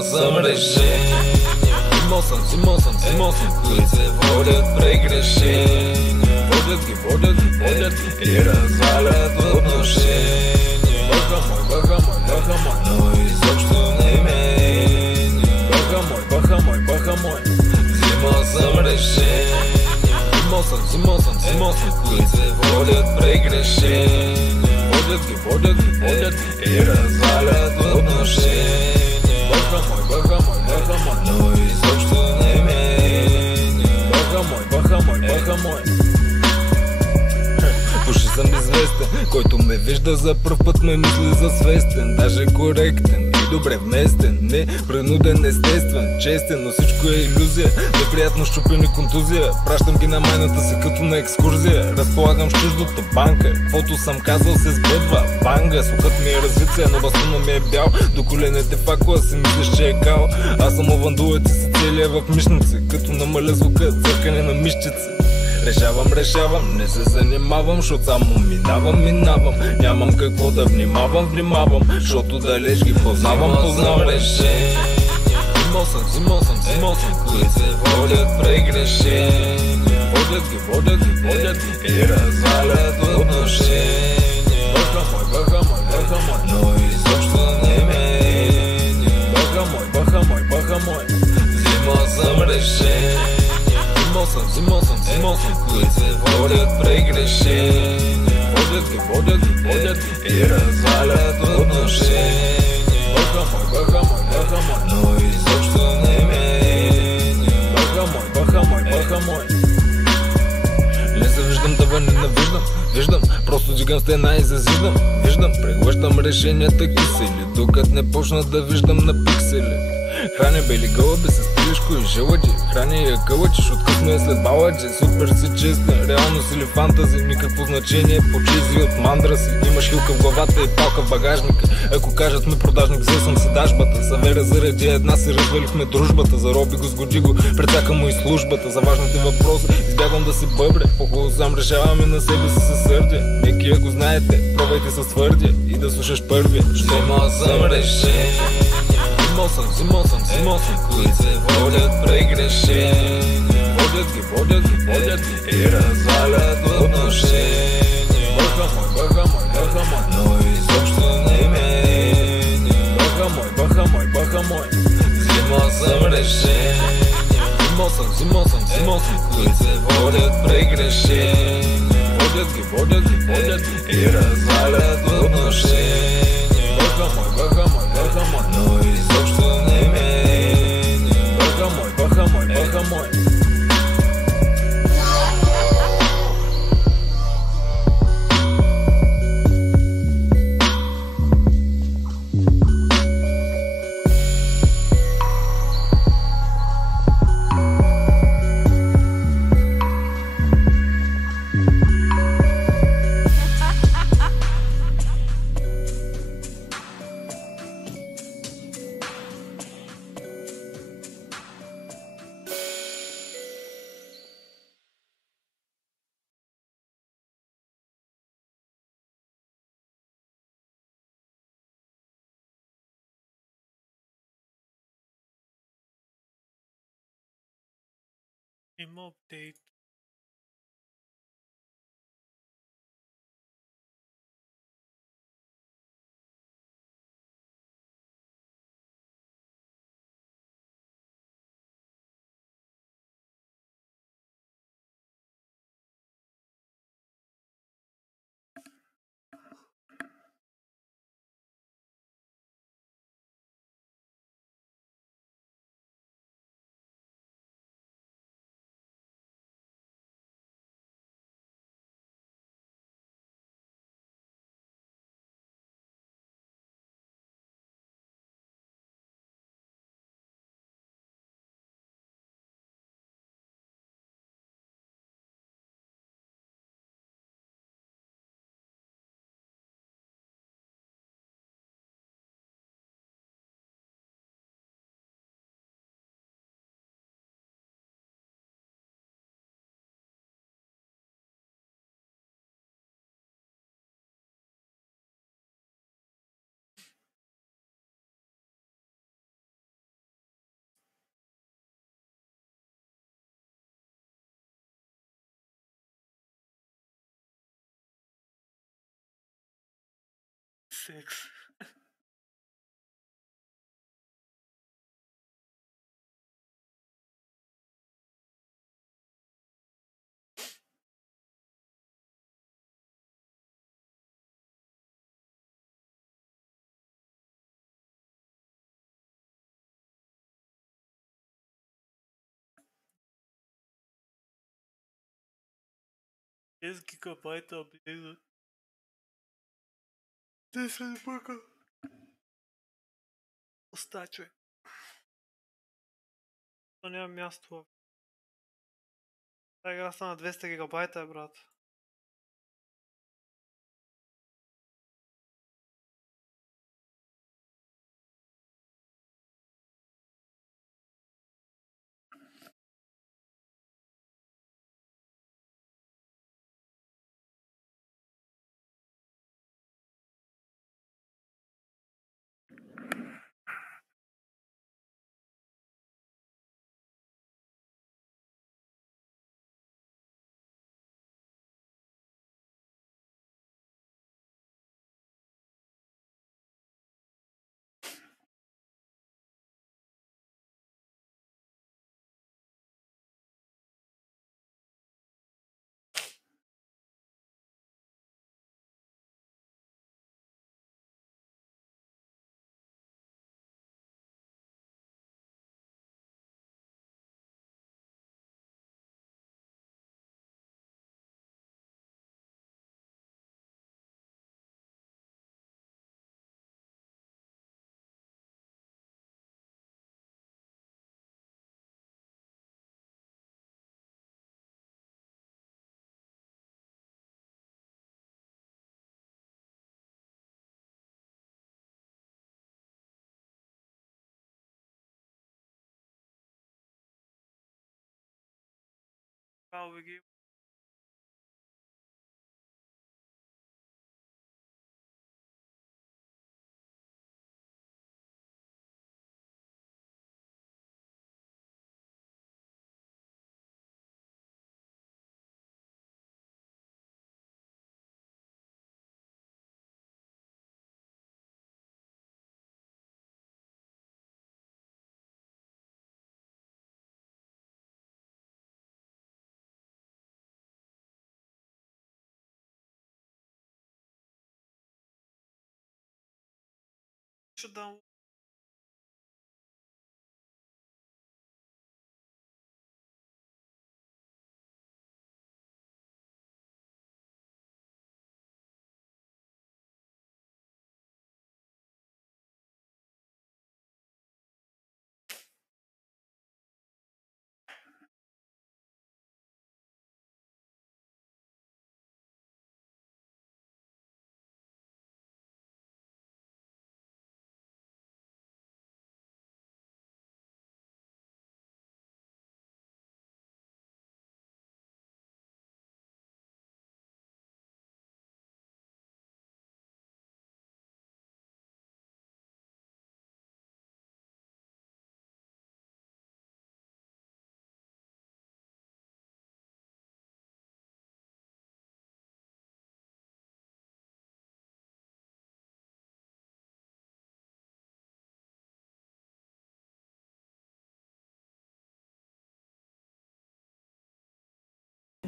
Взимал съм решения, взимал съм, които се водят прегрешения. Водят ги и развалят отношения. Баха мой, но изобщо не меня. Баха мой, взимал съм решения, взимал съм, които се водят прегрешения. Водят ги и развалят отношения. Баха мой, но изобщо не меня. Баха мой. Почти съм известен, който ме вижда за пръв път ме мисли за свестен, даже коректен и добре внестен, не принуден, естествен, честен, но всичко е иллюзия, неприятно щупени контузия. Пращам ги на майната си като на екскурзия, разполагам с чуждата банка, каквото съм казал се сбъдва. Банга, слухът ми е развиция, но бастуна ми е бял, до коленете факла си мислиш, че е кал. Аз съм овандулец и се целия в мишници, като намаля звука, църкане на мишчици. Решавам, не се занимавам, защото само минавам. Нямам какво да внимавам, защото далеч ги познавам. Решения, взимал съм, които се водят прегрешения. Водят ги и развалят отношения. Баха мой, но изобщо не меня. Баха мой, взимал съм решения, взимал съм, които се водят прегрешения. Водят ги и развалят отношения. Баха мой, но изобщо не меня. Баха мой. Не се виждам да ненавиждам, виждам, просто дигам стена и зазиждам. Виждам, преглъщам решенията кисели, докато не почна да виждам на пиксели. Храня бели гълъби с пилешко и жълъджи, храня я кълъчиш, откъсно е след баладжи. Супер си честен, реалност или фантази, никакво значение, почизи от мандра си. Имаш хилка в главата и палка в багажника. Ако кажат ми продажник, взел съм си дажбата. Савера заради една си развалихме дружбата. Зароби го, сгоди го, прецака му и службата. За важните въпроси избягвам да си бъбре, по-хубаво сам решавам и на себе си се сърдя. Мекия го знаете, пробвайте с твърдя и да слушаш първия. Взимал съм решения, взимал съм, които се водят прегрешения. Водят ги и развалят отношения. Баха мой, но изобщо не меня. Баха мой, взимал съм решения, взимал съм, които се водят прегрешения. Водят ги и развалят отношения. Баха мой, но изобщо не меня. Баха мой. Update. 6. Гигабайта, блин. 10 бака. Остаче. То няма място. Тази игра стана 200 гигабайта, брат. Право ги. Ще дам.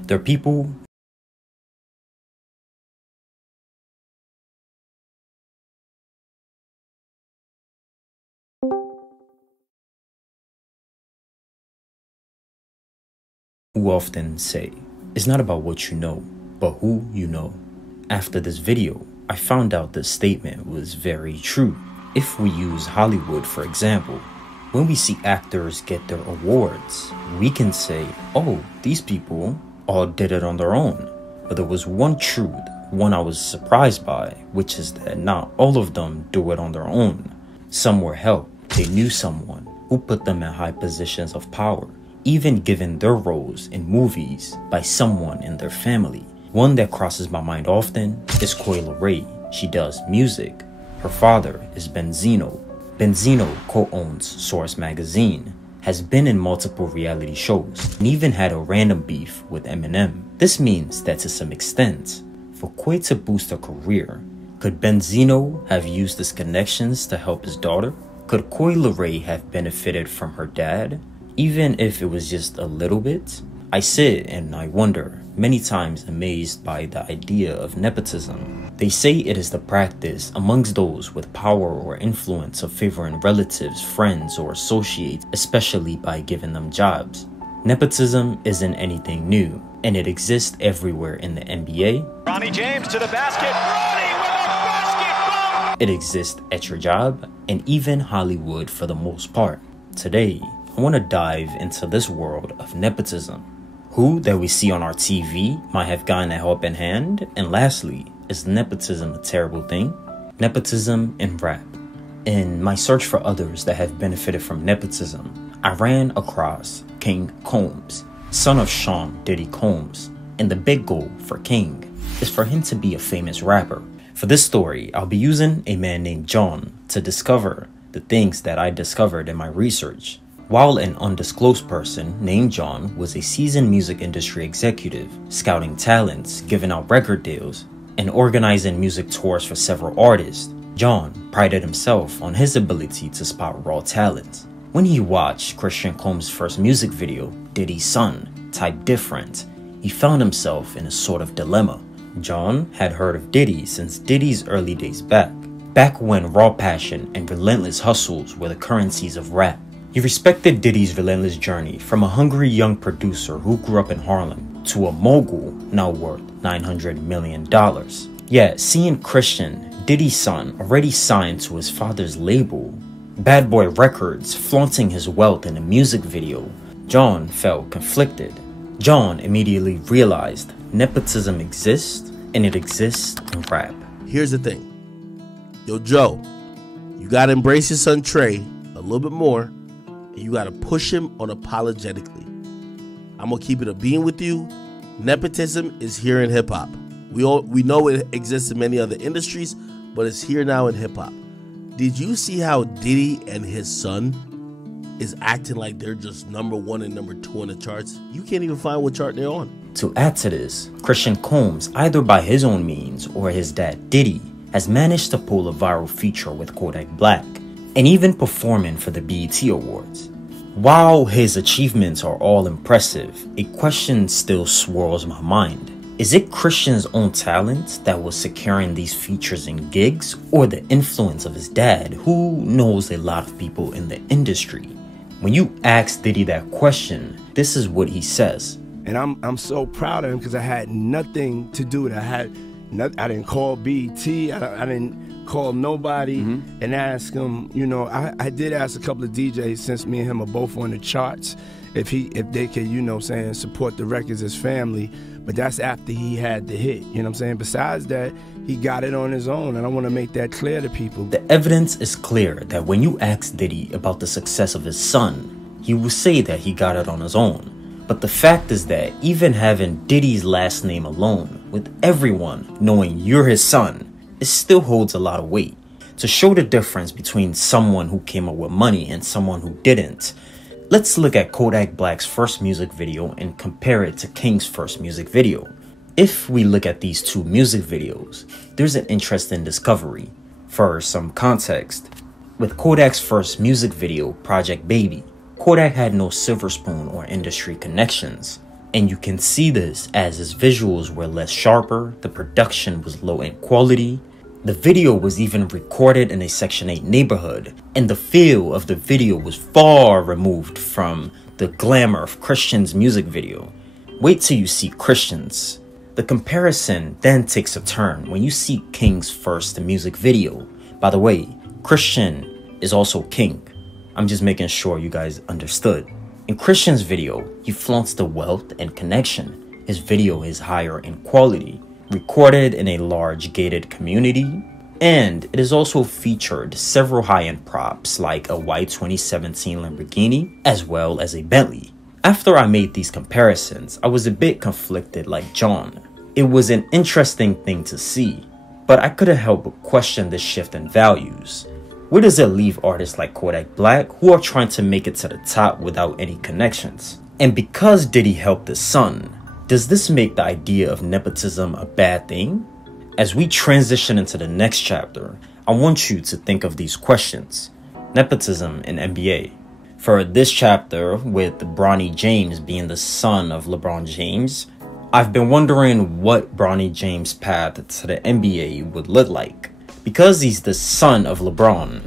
There are people who often say, it's not about what you know, but who you know. After this video, I found out this statement was very true. If we use Hollywood, for example, when we see actors get their awards, we can say, oh, these people all did it on their own. But there was one truth, one I was surprised by, which is that not all of them do it on their own. Some were helped. They knew someone who put them in high positions of power, even given their roles in movies by someone in their family. One that crosses my mind often is Coyle Ray. She does music. Her father is Benzino. Benzino co-owns Source Magazine, has been in multiple reality shows, and even had a random beef with Eminem. This means that to some extent, for Quay to boost her career, Could Benzino have used his connections to help his daughter? Could Coi Leray have benefited from her dad, even if it was just a little bit? I sit and I wonder, many times amazed by the idea of nepotism. They say it is the practice amongst those with power or influence of favoring relatives, friends, or associates, especially by giving them jobs. Nepotism isn't anything new, and it exists everywhere in the NBA. Ronnie James to the basket. Ronnie with a basket. It exists at your job, and even Hollywood for the most part. Today, I want to dive into this world of nepotism. Who that we see on our TV might have gotten a helping hand, and lastly, is nepotism a terrible thing? Nepotism in rap. In my search for others that have benefited from nepotism, I ran across King Combs, son of Sean Diddy Combs, and the big goal for King is for him to be a famous rapper. For this story, I'll be using a man named John to discover the things that I discovered in my research. While an undisclosed person named John was a seasoned music industry executive, scouting talents, giving out record deals, and organizing music tours for several artists, John prided himself on his ability to spot raw talent. When he watched Christian Combs' first music video, Diddy's Son, Type Different, he found himself in a sort of dilemma. John had heard of Diddy since Diddy's early days back when raw passion and relentless hustles were the currencies of rap. He respected Diddy's relentless journey from a hungry young producer who grew up in Harlem to a mogul now worth $900 million. Yet, seeing Christian, Diddy's son, already signed to his father's label, Bad Boy Records, flaunting his wealth in a music video, John felt conflicted. John immediately realized nepotism exists, and it exists in rap. Here's the thing. Yo, Joe, you gotta embrace your son Trey a little bit more. And you gotta push him unapologetically. I'm gonna keep it a being with you. Nepotism is here in hip hop. We know it exists in many other industries, but it's here now in hip hop. Did you see how Diddy and his son is acting like they're just #1 and #2 on the charts? You can't even find what chart they're on. To add to this, Christian Combs, either by his own means or his dad Diddy, has managed to pull a viral feature with Kodak Black, and even performing for the BET Awards. While his achievements are all impressive, a question still swirls my mind. Is it Christian's own talent that was securing these features and gigs, or the influence of his dad, who knows a lot of people in the industry? When you ask Diddy that question, this is what he says. And I'm so proud of him because I had nothing to do with it. I didn't call BET, I didn't call nobody and ask him, you know, I did ask a couple of DJs, since me and him are both on the charts, if they could, you know, support the records as family, but that's after he had the hit, you know what I'm saying? Besides that, he got it on his own, and I want to make that clear to people. The evidence is clear that when you ask Diddy about the success of his son, he will say that he got it on his own. But the fact is that even having Diddy's last name alone, with everyone knowing you're his son, it still holds a lot of weight. To show the difference between someone who came up with money and someone who didn't, let's look at Kodak Black's first music video and compare it to King's first music video. If we look at these two music videos, there's an interesting discovery. For some context, with Kodak's first music video, Project Baby, Kodak had no silver spoon or industry connections. And you can see this as his visuals were less sharper, the production was low in quality, the video was even recorded in a Section 8 neighborhood, and the feel of the video was far removed from the glamour of Christian's music video. Wait till you see Christian's. The comparison then takes a turn when you see King's first music video. By the way, Christian is also King. I'm just making sure you guys understood. In Christian's video, he flaunts the wealth and connection. His video is higher in quality, recorded in a large gated community, and it is also featured several high-end props like a white 2017 Lamborghini as well as a Bentley. After I made these comparisons, I was a bit conflicted like John. It was an interesting thing to see, but I couldn't help but question this shift in values. Where does it leave artists like Kodak Black who are trying to make it to the top without any connections? And because Diddy helped his son, does this make the idea of nepotism a bad thing? As we transition into the next chapter, I want you to think of these questions. Nepotism in NBA. For this chapter, with Bronny James being the son of LeBron James, I've been wondering what Bronny James' path to the NBA would look like. Because he's the son of LeBron,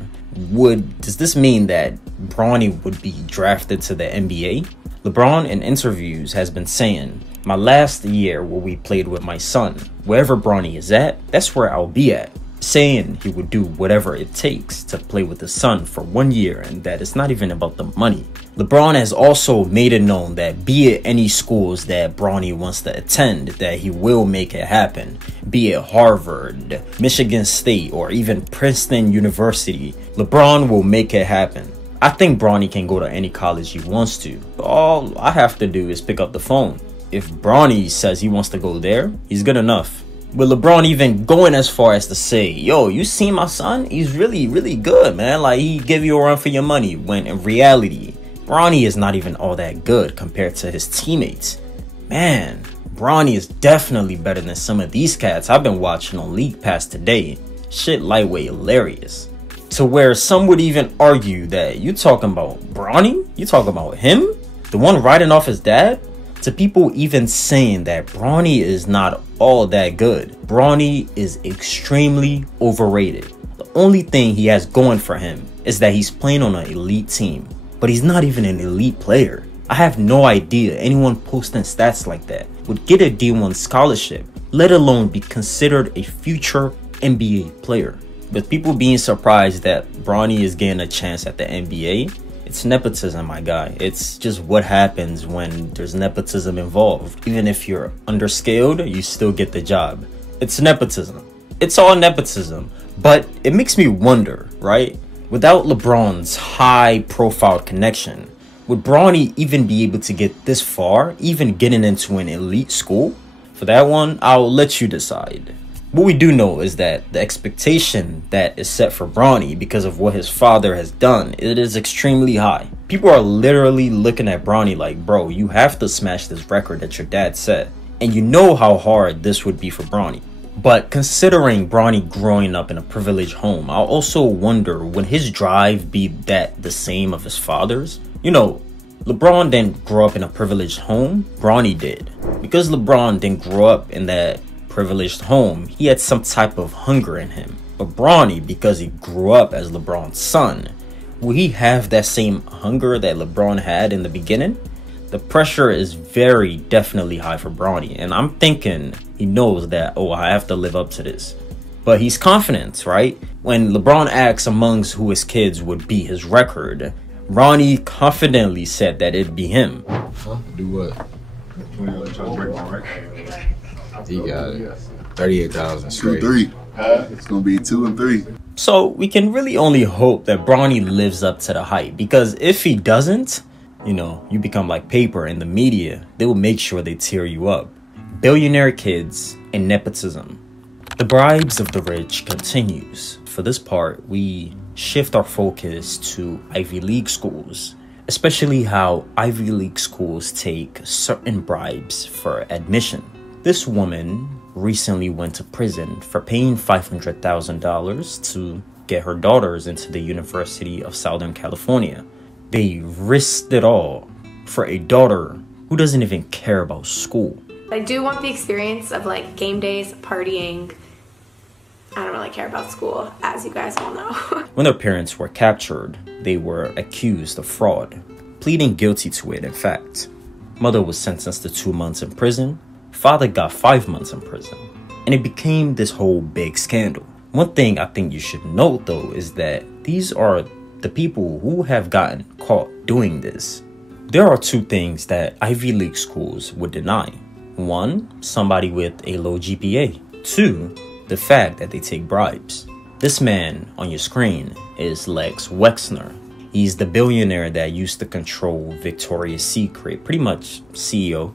does this mean that Bronny would be drafted to the NBA? LeBron in interviews has been saying, "My last year where we played with my son, wherever Bronny is at, that's where I'll be at." Saying he would do whatever it takes to play with his son for 1 year and that it's not even about the money. LeBron has also made it known that be it any schools that Bronny wants to attend, that he will make it happen. Be it Harvard, Michigan State, or even Princeton University, LeBron will make it happen. I think Bronny can go to any college he wants to. All I have to do is pick up the phone. If Bronny says he wants to go there, he's good enough. With LeBron even going as far as to say, "Yo, you see my son? He's really, really good, man. Like, he give you a run for your money." When in reality, Bronny is not even all that good compared to his teammates. Man, Bronny is definitely better than some of these cats I've been watching on League Pass today. Shit lightweight hilarious. To where some would even argue that you talking about Bronny? You talking about him? The one riding off his dad? To people even saying that Bronny is not all that good. Bronny is extremely overrated. The only thing he has going for him is that he's playing on an elite team, but he's not even an elite player. I have no idea anyone posting stats like that would get a D1 scholarship, let alone be considered a future NBA player. With people being surprised that Bronny is getting a chance at the NBA, it's nepotism, my guy. It's just what happens when there's nepotism involved. Even if you're underscaled, you still get the job. It's nepotism. It's all nepotism. But it makes me wonder, right? Without LeBron's high-profile connection, would Bronny even be able to get this far, even getting into an elite school? For that one, I'll let you decide. What we do know is that the expectation that is set for Bronny because of what his father has done, it is extremely high. People are literally looking at Bronny like, bro, you have to smash this record that your dad set. And you know how hard this would be for Bronny. But considering Bronny growing up in a privileged home, I'll also wonder, would his drive be that the same of his father's? You know, LeBron didn't grow up in a privileged home, Bronny did. Because LeBron didn't grow up in that privileged home, he had some type of hunger in him. But Bronny, because he grew up as LeBron's son, will he have that same hunger that LeBron had in the beginning? The pressure is very definitely high for Bronny, and I'm thinking he knows that, oh, I have to live up to this. But he's confident, right? When LeBron asks amongst who his kids would beat his record, Bronny confidently said that it'd be him. Huh? Do what? He got it. 38,000 straight. 2-3. It's gonna be 2 and 3. So we can really only hope that Bronny lives up to the hype, because if he doesn't, you know, you become like paper in the media. They will make sure they tear you up. Billionaire kids and nepotism. The bribes of the rich continues. For this part, we shift our focus to Ivy League schools, especially how Ivy League schools take certain bribes for admission. This woman recently went to prison for paying $500,000 to get her daughters into the University of Southern California. They risked it all for a daughter who doesn't even care about school. I do want the experience of like game days, partying. I don't really care about school, as you guys all know. When their parents were captured, they were accused of fraud, pleading guilty to it in fact. Mother was sentenced to 2 months in prison. Father got 5 months in prison. And it became this whole big scandal. One thing I think you should note though is that these are the people who have gotten caught doing this. There are two things that Ivy League schools would deny. One, somebody with a low GPA. Two, the fact that they take bribes. This man on your screen is Lex Wexner. He's the billionaire that used to control Victoria's Secret, pretty much CEO.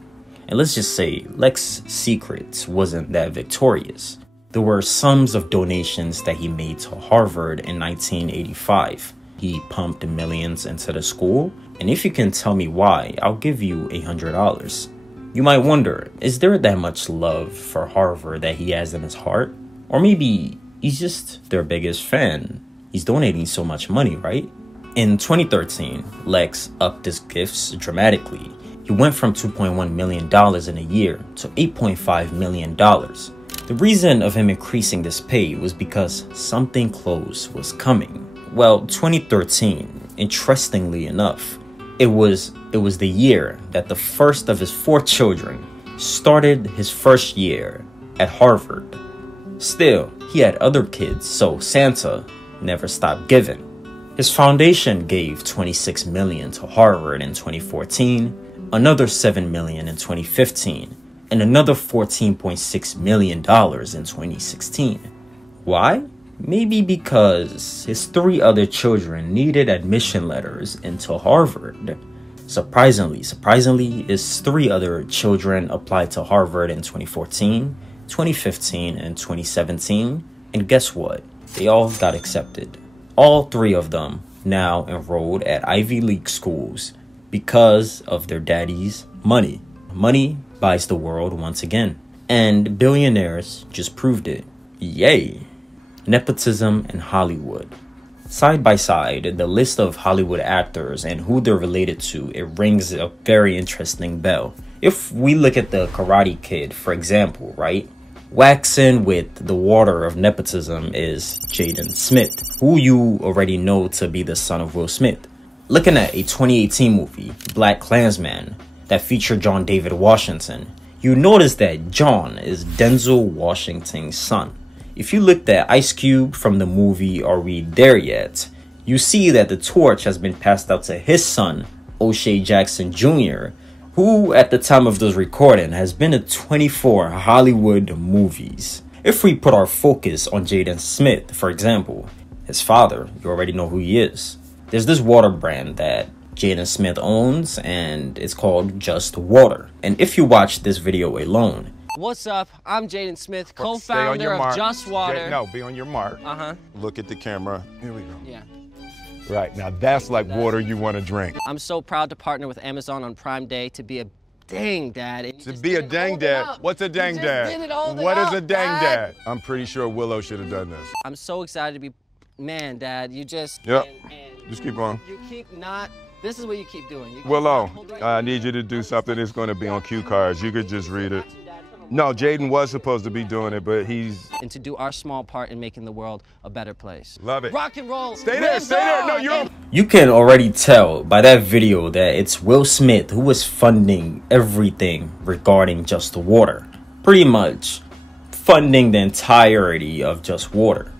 And let's just say Lex Secrets wasn't that victorious. There were sums of donations that he made to Harvard in 1985. He pumped millions into the school, and if you can tell me why, I'll give you $100. You might wonder, is there that much love for Harvard that he has in his heart? Or maybe he's just their biggest fan. He's donating so much money, right? In 2013, Lex upped his gifts dramatically. He went from $2.1 million in a year to $8.5 million. The reason of him increasing this pay was because something close was coming. Well, 2013, interestingly enough, it was the year that the first of his 4 children started his first year at Harvard. Still, he had other kids, so Santa never stopped giving. His foundation gave $26 million to Harvard in 2014, another $7 million in 2015, and another $14.6 million in 2016. Why? Maybe because his 3 other children needed admission letters into Harvard. Surprisingly, his 3 other children applied to Harvard in 2014, 2015, and 2017. And guess what? They all got accepted. All 3 of them now enrolled at Ivy League schools because of their daddy's money. Money buys the world once again. And billionaires just proved it. Yay! Nepotism and Hollywood. Side by side, the list of Hollywood actors and who they're related to, it rings a very interesting bell. If we look at the Karate Kid, for example, right? Waxing with the water of nepotism is Jaden Smith, who you already know to be the son of Will Smith. Looking at a 2018 movie, Black Klansman, that featured John David Washington, you notice that John is Denzel Washington's son. If you looked at Ice Cube from the movie Are We There Yet?, you see that the torch has been passed out to his son, O'Shea Jackson Jr., who at the time of this recording has been in 24 Hollywood movies. If we put our focus on Jaden Smith, for example, his father, you already know who he is. There's this water brand that Jaden Smith owns, and it's called Just Water. And if you watch this video alone, what's up? I'm Jaden Smith, co-founder of Just Water. No, be on your mark. Uh-huh. Look at the camera. Here we go. Yeah. Right, now that's like water you want to drink. I'm so proud to partner with Amazon on Prime Day to be a dang dad. To be a dang dad? What's a dang dad? What is a dang dad? I'm pretty sure Willow should have done this. I'm so excited to be, man, Dad, you just... Yep, just keep on. You keep not... This is what you keep doing. Willow, I need you to do something that's going to be on cue cards. You could just read it. No, Jaden was supposed to be doing it, but he's... And to do our small part in making the world a better place. Love it. Rock and roll. Stay there, stay there. No, you're... You can already tell by that video that it's Will Smith who is funding everything regarding Just Water. Pretty much funding the entirety of Just Water.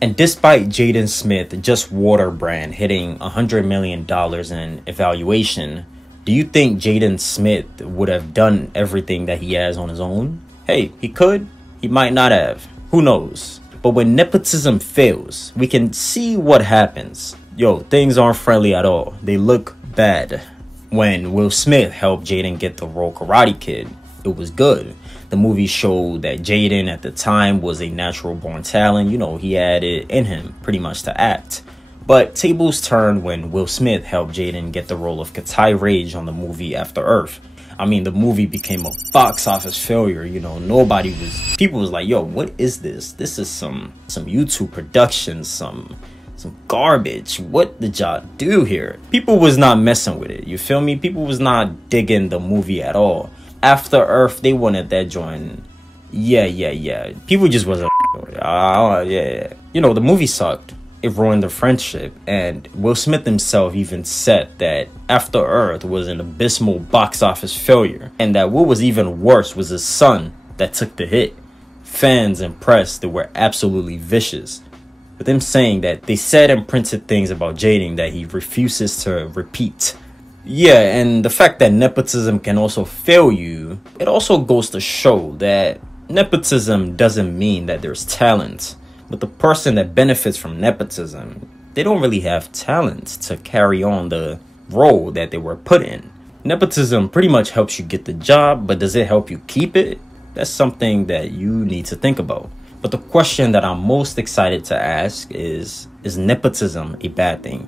And despite Jaden Smith, Just Water brand hitting $100 million in evaluation, do you think Jaden Smith would have done everything that he has on his own? Hey, he could, he might not have, who knows? But when nepotism fails, we can see what happens. Yo, things aren't friendly at all. They look bad. When Will Smith helped Jaden get the role Karate Kid, it was good. The movie showed that Jaden at the time was a natural born talent. You know, he had it in him pretty much to act. But tables turned when Will Smith helped Jaden get the role of Katai Rage on the movie After Earth. I mean, the movie became a box office failure. You know, people was like, yo, what is this? This is some YouTube production, some garbage. What did y'all do here? People was not messing with it. You feel me? People was not digging the movie at all. After Earth, they wanted that joint. Yeah. People just wasn't yeah. You know, the movie sucked. It ruined the friendship, and Will Smith himself even said that After Earth was an abysmal box office failure, and that what was even worse was his son that took the hit. Fans and press that were absolutely vicious, with him saying that they said and printed things about Jaden that he refuses to repeat. Yeah, and the fact that nepotism can also fail you, it also goes to show that nepotism doesn't mean that there's talent. But the person that benefits from nepotism, they don't really have talent to carry on the role that they were put in. Nepotism pretty much helps you get the job, but does it help you keep it? That's something that you need to think about. But the question that I'm most excited to ask is nepotism a bad thing?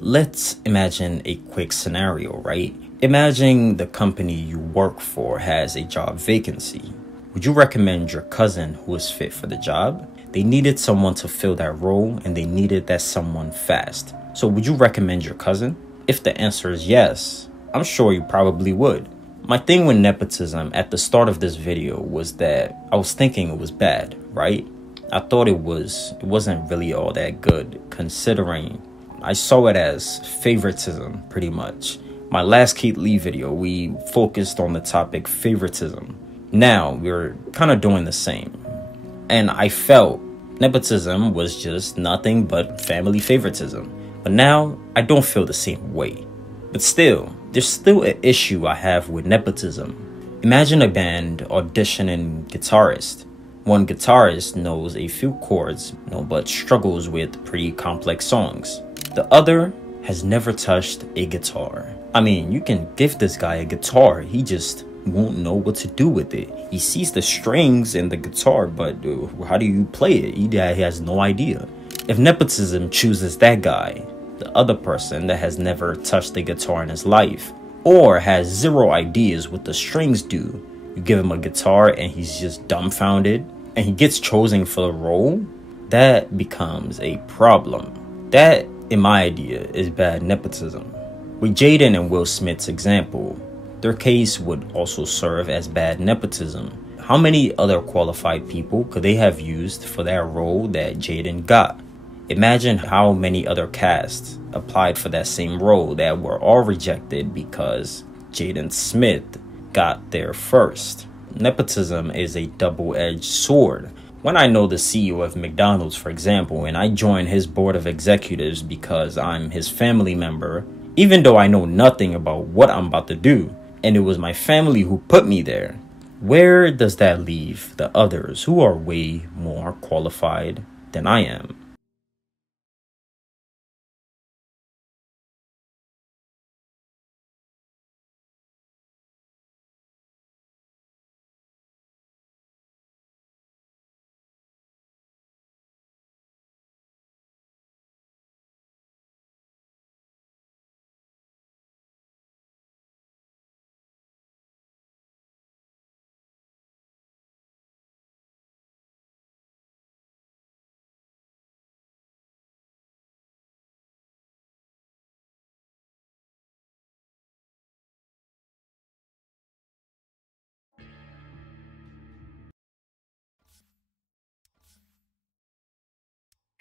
Let's imagine a quick scenario, right? Imagine the company you work for has a job vacancy. Would you recommend your cousin who is fit for the job? They needed someone to fill that role, and they needed that someone fast. So would you recommend your cousin? If the answer is yes, I'm sure you probably would. My thing with nepotism at the start of this video was that I was thinking it was bad, right? I thought it wasn't really all that good, considering I saw it as favoritism, pretty much. My last Keith Lee video, we focused on the topic favoritism. Now, we're kind of doing the same. And I felt nepotism was just nothing but family favoritism. But now, I don't feel the same way. But still, there's still an issue I have with nepotism. Imagine a band auditioning guitarist. One guitarist knows a few chords, but struggles with pretty complex songs. The other has never touched a guitar. I mean, you can give this guy a guitar, he just won't know what to do with it. He sees the strings in the guitar, but how do you play it? He has no idea. If nepotism chooses that guy, the other person that has never touched the guitar in his life, or has zero ideas what the strings do, you give him a guitar and he's just dumbfounded, and he gets chosen for the role, that becomes a problem. That, in my idea, is bad nepotism. With Jaden and Will Smith's example, their case would also serve as bad nepotism. How many other qualified people could they have used for that role that Jaden got? Imagine how many other casts applied for that same role that were all rejected because Jaden Smith got there first. Nepotism is a double-edged sword. When I know the CEO of McDonald's, for example, and I join his board of executives because I'm his family member, even though I know nothing about what I'm about to do, and it was my family who put me there, where does that leave the others who are way more qualified than I am?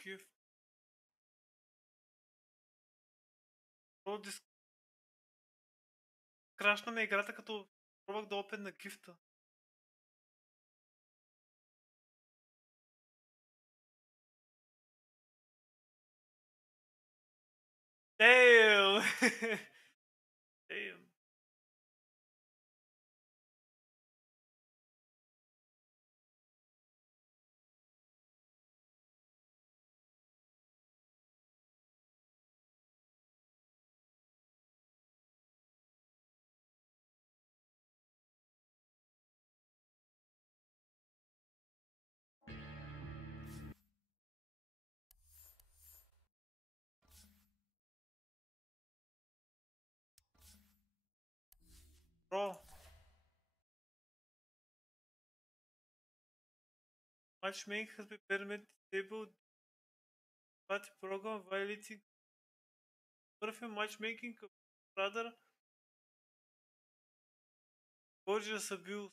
Кюв. Крашна ме играта, като пробвах да опен гифта. Damn! Damn. Bro. Matchmaking has been permanently disabled by the program violating perfect matchmaking, rather gorgeous abuse.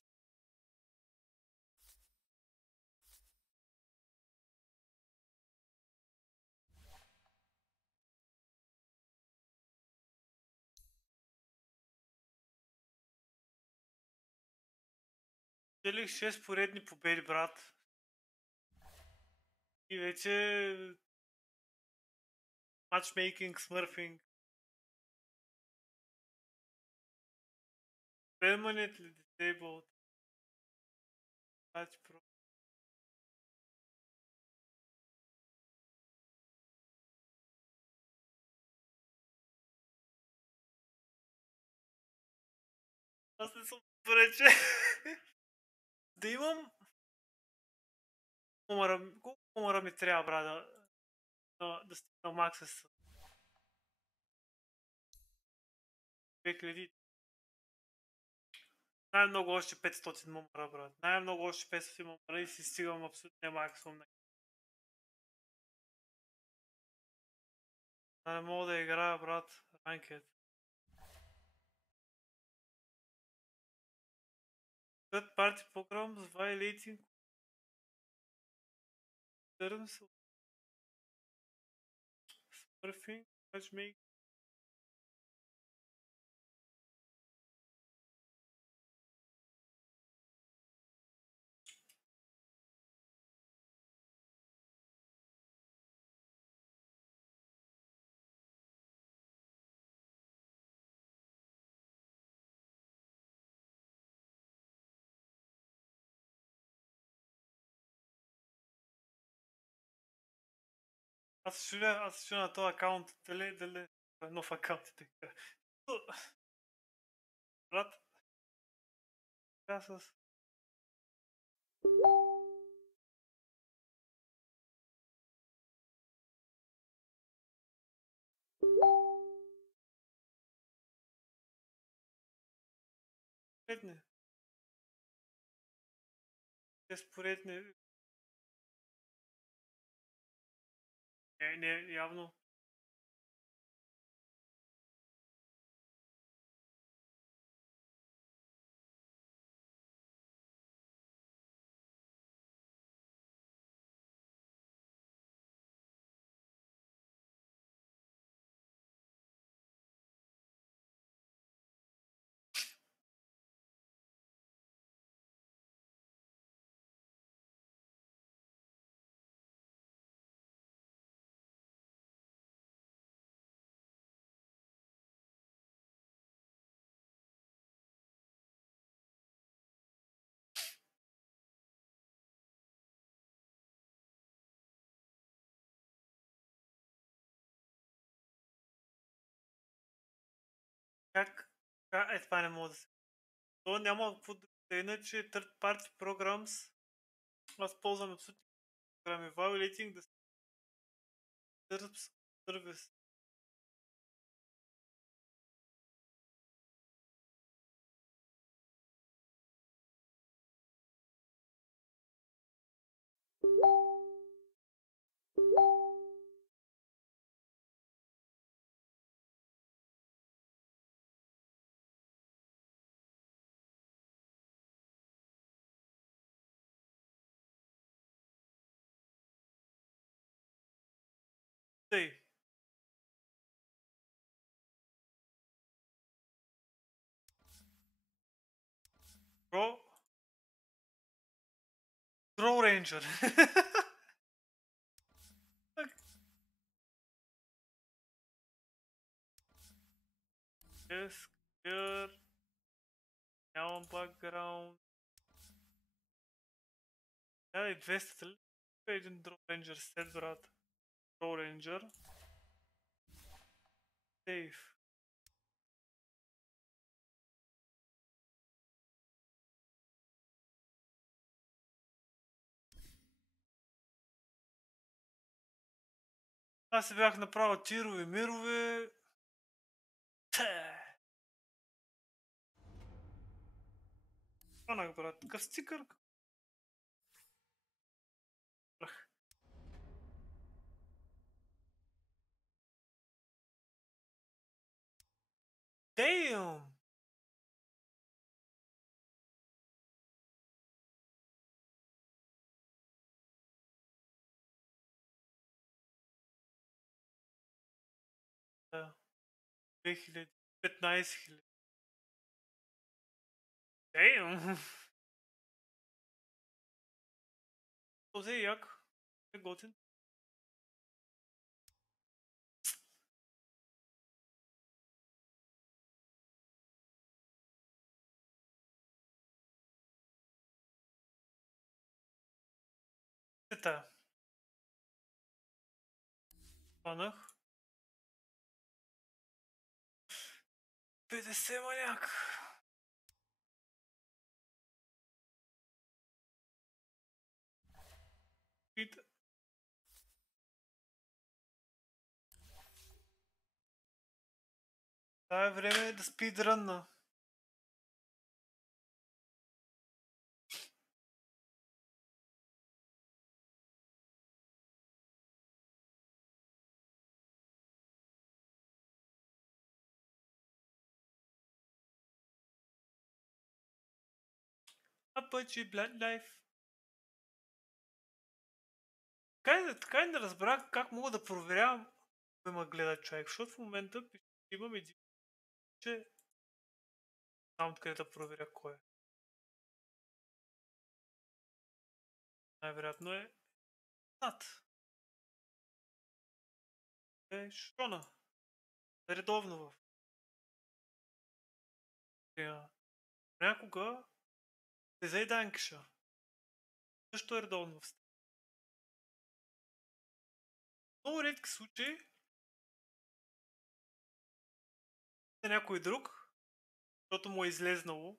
Целих 6 поредни победи, брат. И вече матчмейкинг, смърфинг. Permanently disabled. Аз не съм добре, че да имам колко умъра ми трябва, брат, да стигна макса с 2000. Най-много още 500 умъра, брат. Най-много още 500 умъра и си стигам абсолютния максимум. Не мога да играя, брат. Ранкет. Third party programs violating terms of smurfing, matchmaking. Аз ще на този акаунт. Дали нов акаунт. Брат. Сега с... Поредни. Поредни. Не, явно. Как? Това не мога да се... То няма какво да иначе third party programs. Аз ползвам абсолютно програми. Violating the terms of service. Тъй. Бро. Бро Рейнджер. Yes, clear. Нямам бакграунд. И 200 ли? Един Дроу Рейнджер сет, брат. Дроу Рейнджер. Сейф. Аз си бях направил тирове, мирове. Хванах, брат. Такъв стикър. Damn! Да. 2000. 15 000. Damn! Този е як. Е готин. Ета. Хванах. 50 маняк. Пита. Това е време да спидрънна. Apache Bloodlife. Така и не разбрах как мога да проверявам кой ме гледа човек, защото в момента имам един, че знам откъде да проверя кой е. Най-вероятно е над. Шона. Редовно в. Някога Сезей Данкиша. Също е редовно в. Много редки случаи на някой друг, защото му е излезнало.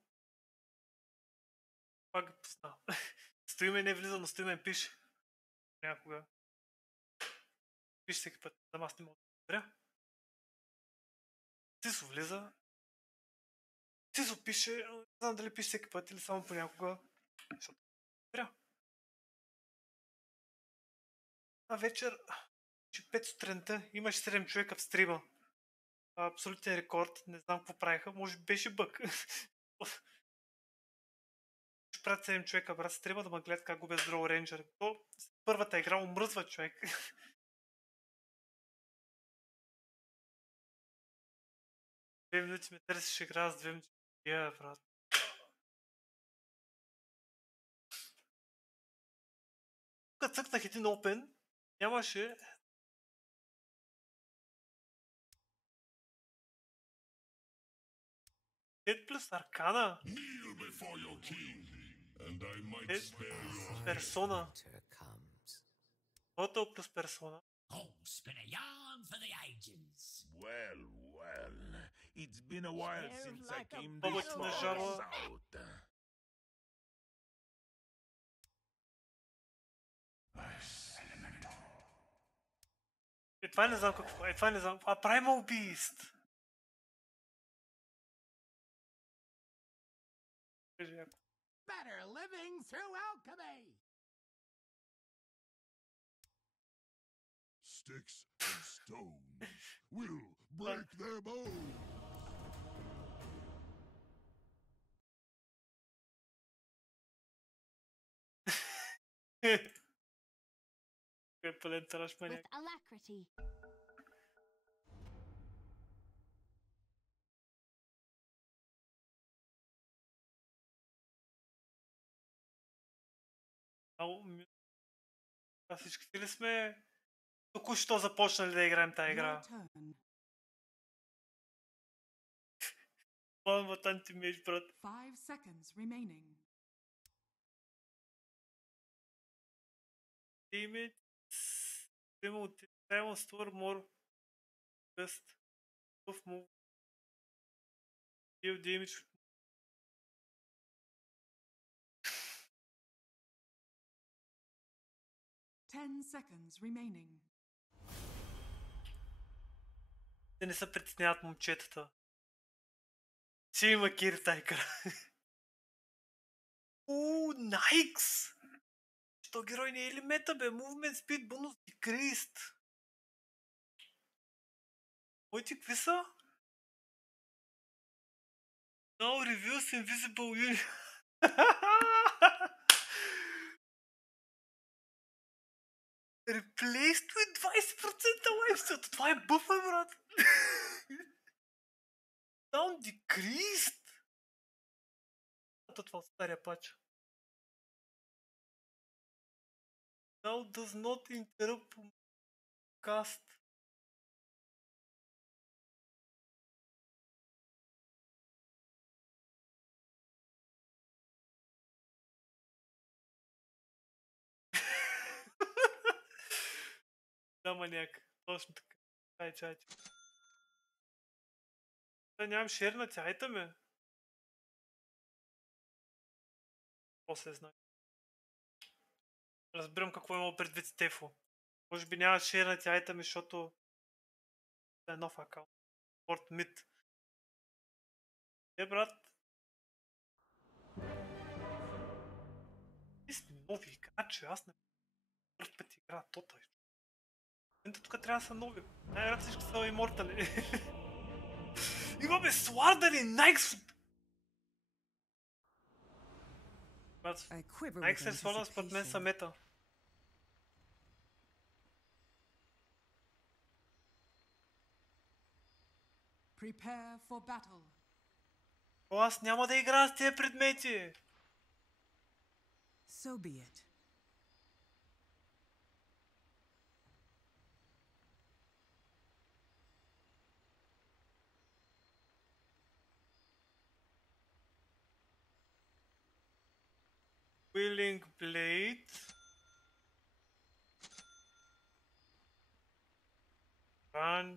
Пак ги позна. Стои ме не влиза, но стои ме пише. Някога. Пише всеки път. Ама аз не мога да проверя. Тисо влиза. Тисо пише. Не знам дали пише всеки път или само понякога. Защото проверя. А вечер, 5 сутринта, имаш 7 човека в стрима. Абсолютен рекорд. Не знам какво правиха. Може би беше бък. Ще правят 7 човека, брат, стрима да ме гледат как губя здраво рейнджер. То първата игра умръзва човек. 2 минути ме търсиш игра с 2 минути. Брат. Тук цъкнах един опен, нямаше. Дед плюс Аркана. Персона. Хотел плюс Персона. It's been a while since I came this far south. Това не знам какво е. Това не знам. Primal Beast. Better living through alchemy. Sticks and stones will break their bones. With alacrity. Всички ли сме току-що започнали да играем тази игра? Планват антимеч, брат. 5 seconds remaining. Damage. Demo store more. Just. Buff move. Give damage. Ten seconds remaining. Те не се притесняват момчетата. Си има кири тази игра. Найкс! Що герой не е ли мета, бе? Movement Speed Bonus Decreased. Моите какви са? Now Reveals Invisible Unit. Replaced with 20% лайфстилта. Това е бъфа, брат. Down decreased. Това от стария пач. Now does not interrupt cast. Да, маняк. Точно така. Чай. Да, нямам шернати айтъми. После знае. Разбирам какво има предвид Стефо. Може би няма шернати айтъми, защото е нов акаунт. Спорт мид. Брат. Ти сме нови играчи, аз не първ път игра тота. Тук трябва да са нови. Най-рад всички са имортали. Имаме Свардали, Найкс! Най-сексуална според мен са мета. Prepare for battle. О, аз няма да играя с тези предмети. So be it. Wheeling blade. Run.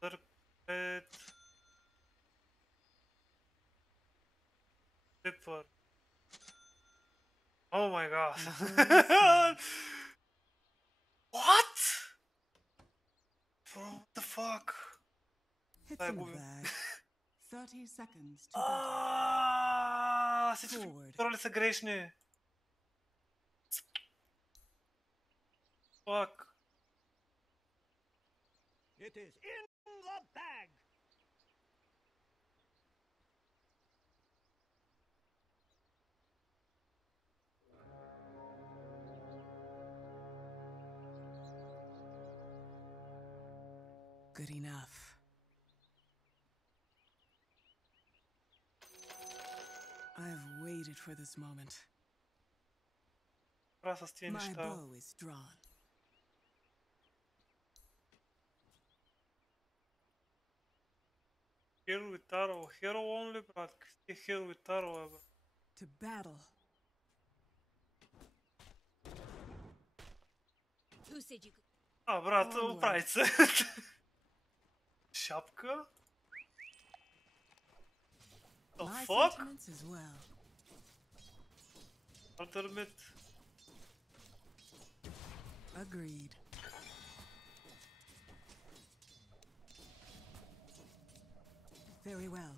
Circuit. Flipper. Oh my god. What? Bro, what the fuck? Hits in the bag. 30 seconds to battle. Всички роли са грешни. Fuck. It is in the bag. Good enough. I've waited for this moment. My bow is drawn. Hero with arrow. Hero only, брат. Какви hero with arrow, бе? To battle. Who said you could? А, брат, оправи се. Шапка? The fuck? As well. Alternate. Agreed. Very well.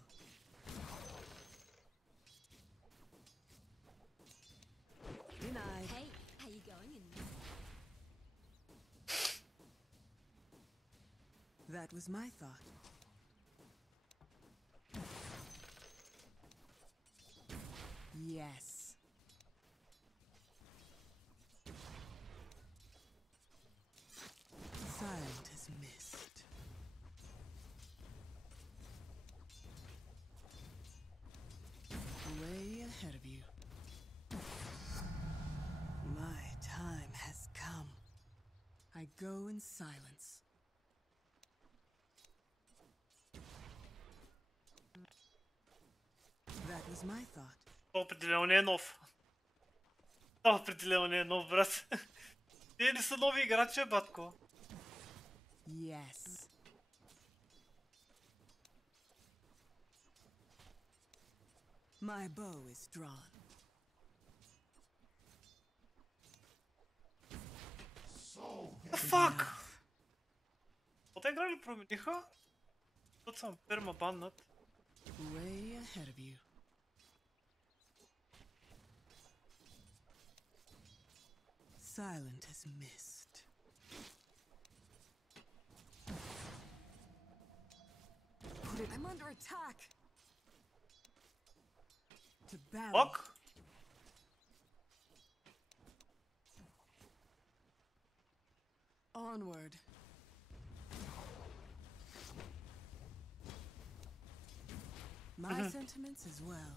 Denied. Hey, how you going in this? That was my thought. Yes. Silent as mist. Way ahead of you. My time has come. I go in silence. That was my thought. Определено не е нов. Определено не е нов, брат. Те не са нови играчи, батко. Yes. My bow is drawn. The fuck? От игра ли промениха? Тут съм пермабаннат. Way ahead of you. Silent as mist. Put it. I'm under attack. To battle. Fuck? Onward. My sentiments as well.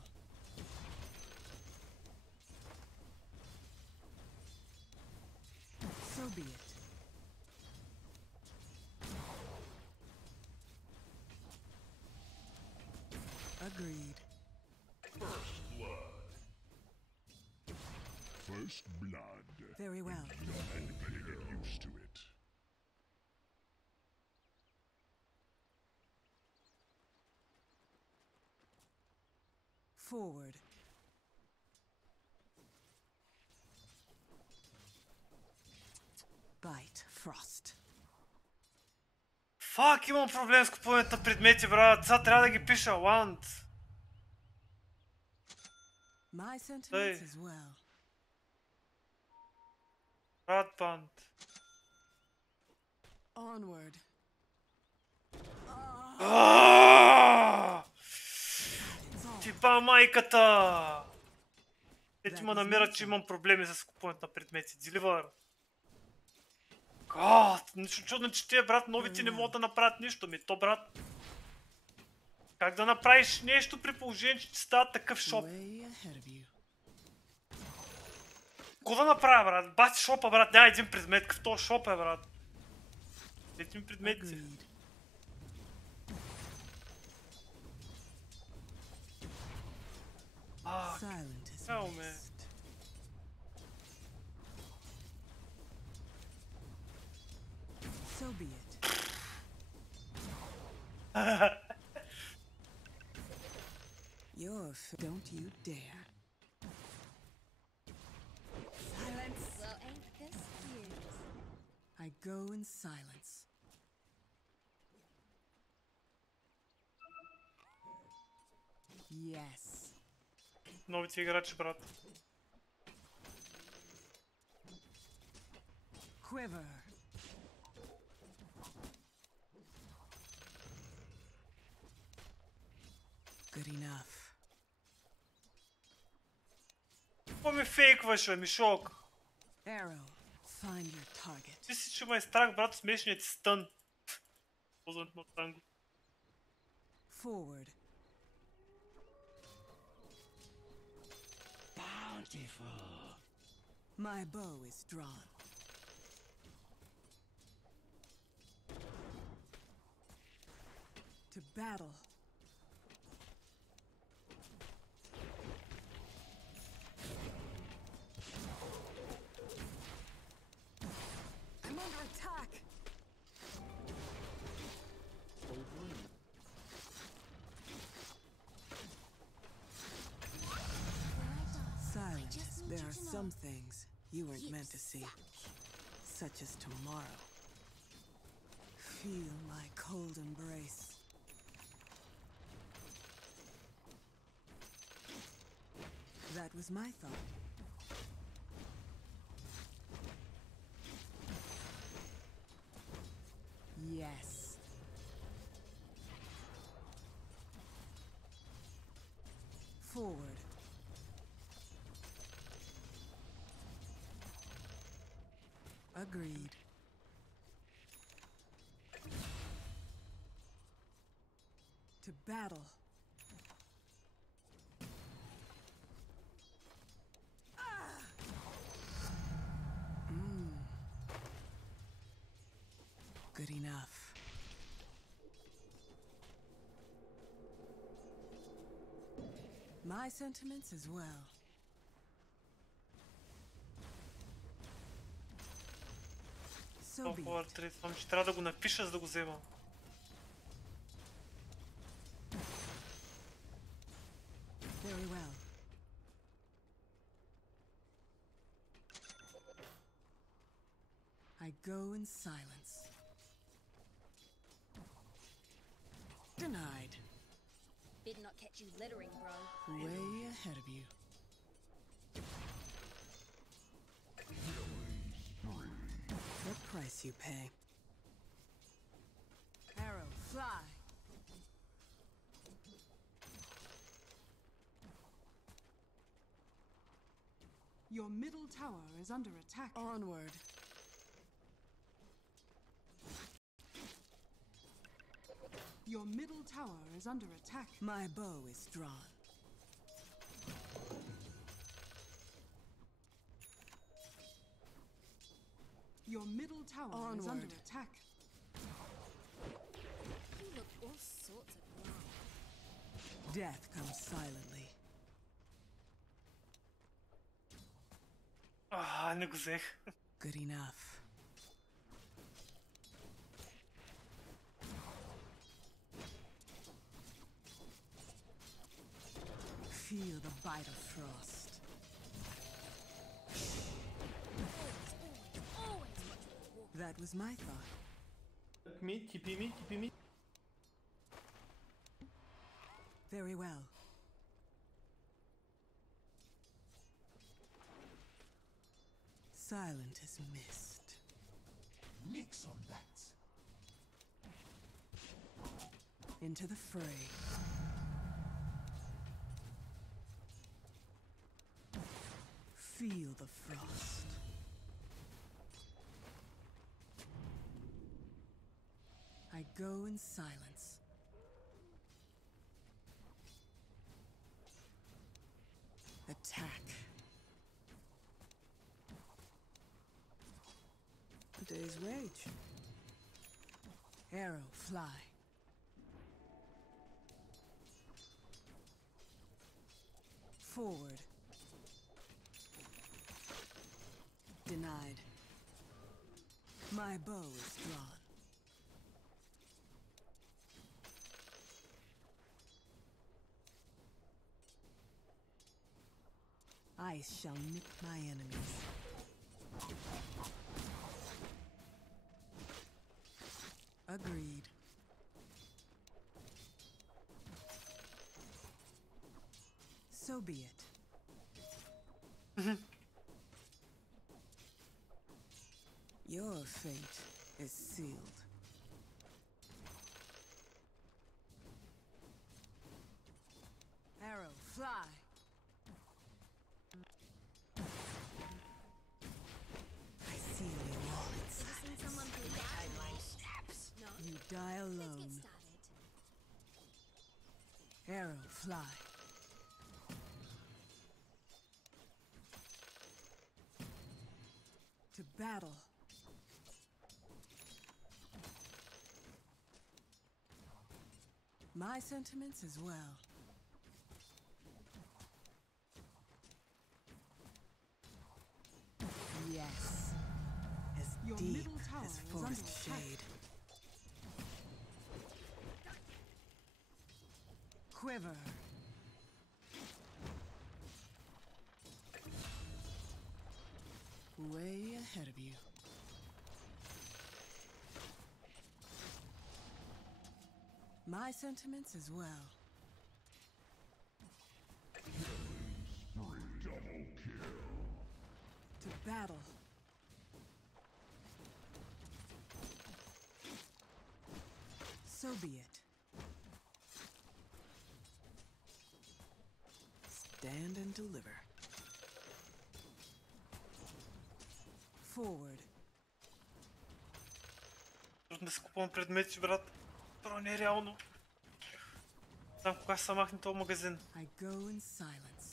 So be it. Agreed. First blood. First blood. Very well. And better get used to it. Forward. Bite frost. Фак, имам проблем с купуването на предмети, брат. Сега трябва да ги пиша. Want. My sentiments as well. Rat band. Onward. Ти Еба майката! Те ти ме намерят, че имам проблеми с купуването на предмети. Деливър. Нищо чудно, че тия, брат, новите не могат да направят нищо. То, брат, как да направиш нещо при положение, че ти става такъв шоп? Какво да направя, брат? Бати шопа, брат, няма един предмет. В този шоп е, брат. Един предмети. Цяло ме. So be it. Don't you dare. Silence. Well, ain't this cute? I go in silence. Yes. Новите играчи, брат. Quiver. Good enough. Какво ми фейкваш, бе, Мишок? Arrow. Find your target. Ти си, че ме е страх, брат, смешният ти стън. Ползването на танго. Forward. Bountiful. My bow is drawn. To battle. I'm under attack. Silence. There are some things you weren't meant to see, such as tomorrow. Feel my cold embrace. That was my thought. Yes. Forward. Agreed. To battle. Good enough. My sentiments as well. So be Толкова артрит, само че трябва да го напиша, за да го взема. Very well. I go in silence. Denied. Better not catch you littering, bro. Way ahead of you. What price you pay? Arrow, fly. Your middle tower is under attack. Onward. Your middle tower is under attack. My bow is drawn. Your middle tower is under attack. You look all sorts of blind. Death comes silently. Не го взех. Good enough. Feel the bite of frost. That was my thought. TP me. Very well. Silent as mist. Nix on that. Into the fray. Feel the frost. I go in silence. Attack. A day's wage. Arrow fly. Forward. Denied. My bow is drawn. Ice shall nip my enemies. Agreed. So be it. Your fate is sealed. Arrow, fly! I seal you all in silence. Someone who Timeline snaps. No. You die alone. Let's get started. Arrow, fly. To battle. My sentiments as well. Yes. As Your deep middle tower as is forest under attack. shade. Quiver. Way ahead of you. My sentiments as well. Double kill. To battle. So be it. Stand and deliver. Forward. Трудно да си купувам предмети, брат. Това не е реално. Знам кога ще се махне този магазин. I go in silence.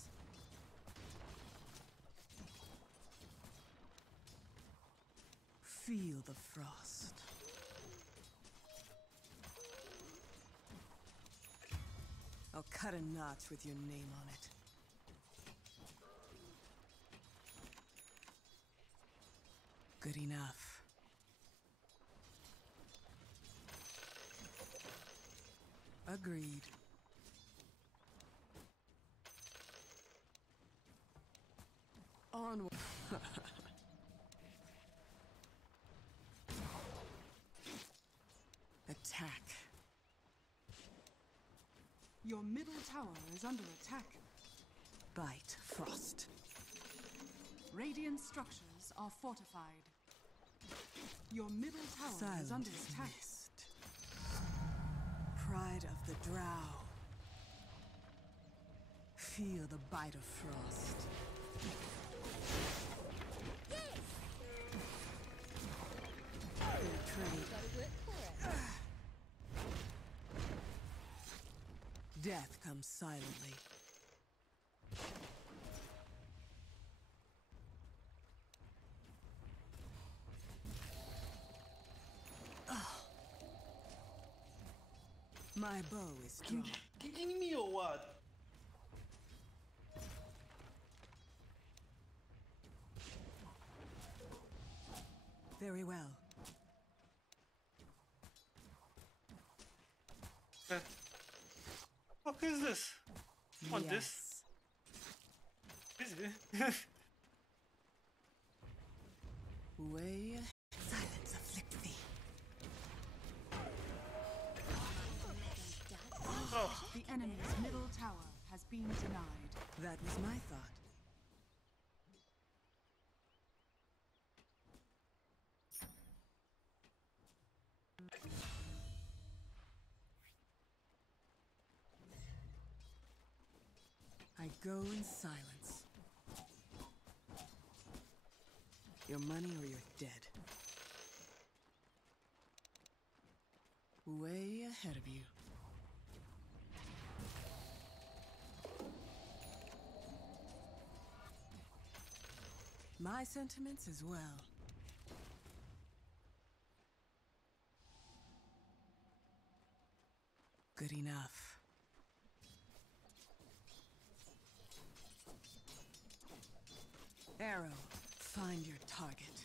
Feel the frost. I'll cut a notch with your name on it. Good enough. Agreed. Onward. Attack. Your middle tower is under attack. Bite, frost. Radiant structures are fortified. Your middle tower is under Silent attack. mist. Pride of the drow. Feel the bite of frost. Fair trade. Death comes silently. My bow is drawn. Kidding me or what? Very well. What is this? Want this? Yes. Is it? Way silence afflict thee. Oh. The enemy's middle tower has been denied. That was my thought. I go in silence. your money or you're dead. Way ahead of you. My sentiments as well. Good enough. Arrow, find your target.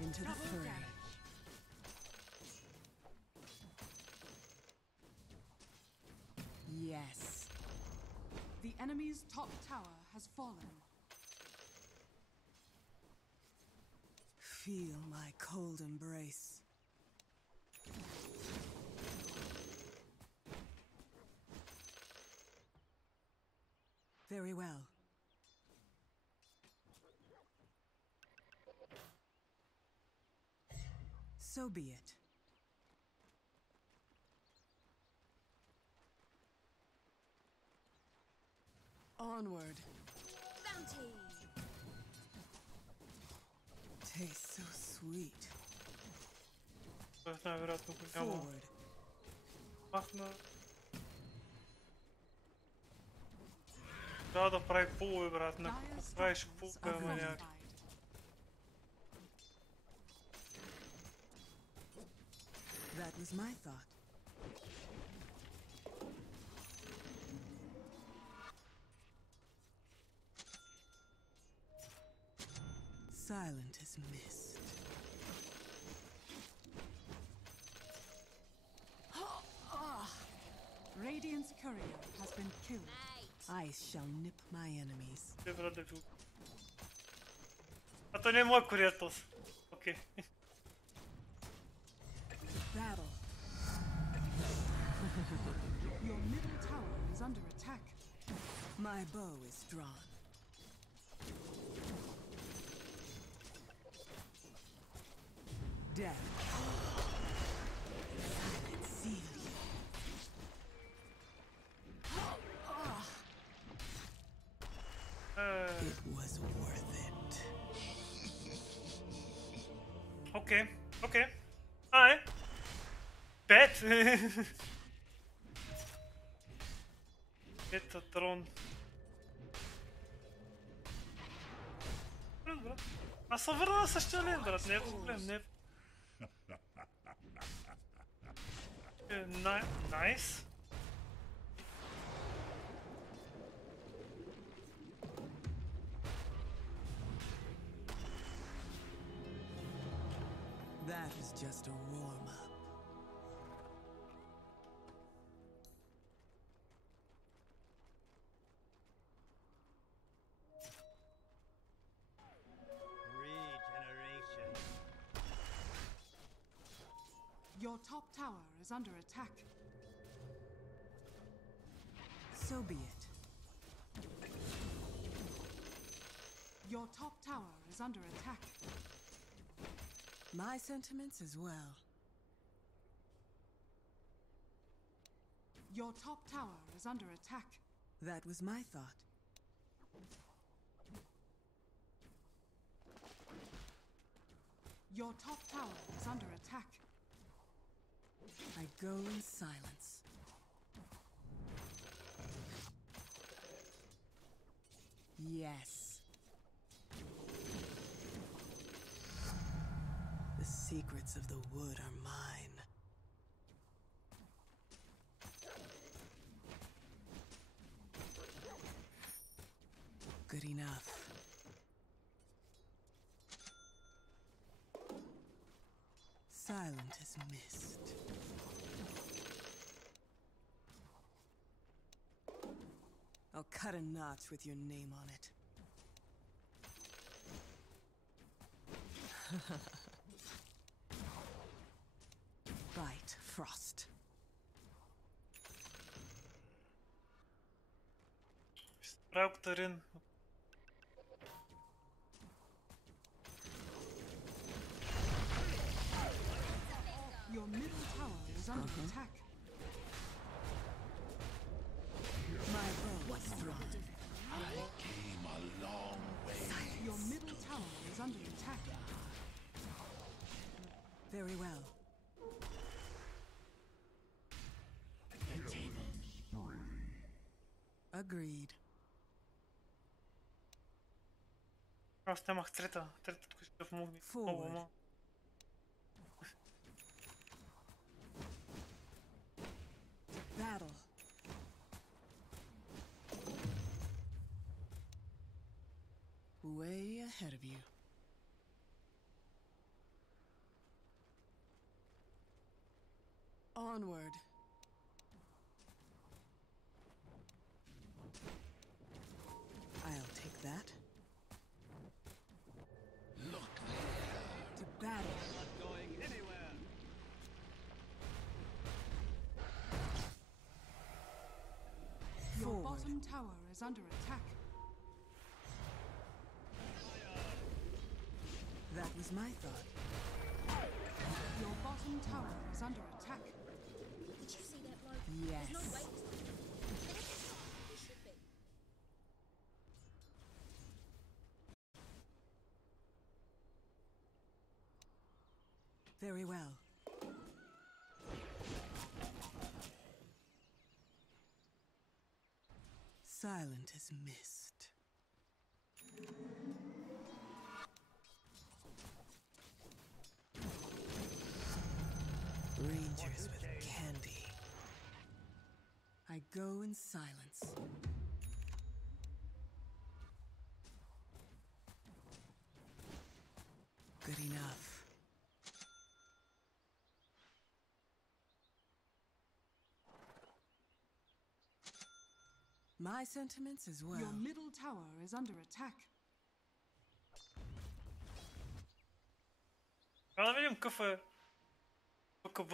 Into the fray. Yes. The enemy's top tower has fallen. Feel my cold embrace. Very well. So be it. Onward. Bounty. Tastes so sweet. Най-вероятно голямо. Forward. Махна. Трябва да прави пулове, брат. Ако правиш пулка, ама някак. That was my thought. Silent as mist. Radiant's courier has been killed. I shall nip my enemies. А то не е мой куриер този. Окей. Battle. Your middle tower is under attack. My bow is drawn. Death. Silent seal you. It was worth it. Okay, okay. Alright. Bet. Ето трон. Брат. Аз съм върна на същия лен, брат. Не е проблем, не е... Найс. That is just a warm-up. Regeneration. Your top tower is under attack. So be it. Your top tower is under attack. My sentiments as well. Your top tower is under attack. That was my thought. Your top tower is under attack. I go in silence. Yes. The secrets of the wood are mine. Good enough. Silent as mist. I'll cut a notch with your name on it. Bite, Frost. Правил Катарин. Your middle tower is under attack. My bow was thrown. Very well. Agreed. Аз нямах трета току-що в мувми. Много малко. Battle. Way ahead of you. Onward. I'll take that. Look To battle. Not going anywhere. Your Forward. bottom tower is under attack. That was my thought. Your bottom tower is under attack. Did you see that bloke? Yes. There's no way he's not. He should be. Very well. Silent as mist. Rangers with candy. I go in silence. Good enough. My sentiments as well. Your middle tower is under attack. Да видим какъв е КБ.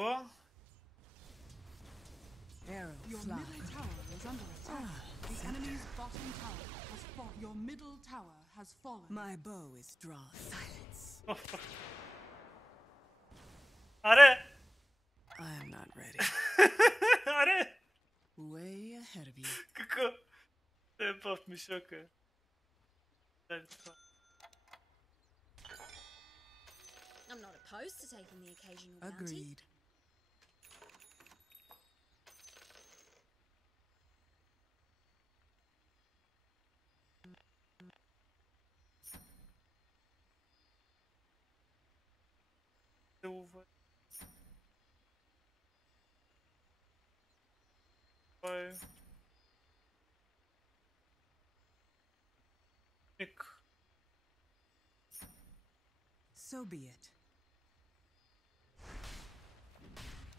Arrow Your fly. middle tower is under attack. The enemy's bottom tower has fallen. Your middle tower has fallen. My bow is drawn. Silence. Аре! I am not ready. Аре! Way ahead of you. Какъв? Те пъв мишока. Дай това. I'm not opposed to taking the occasional bounty. Agreed. Silver. Бай. Ник. So be it.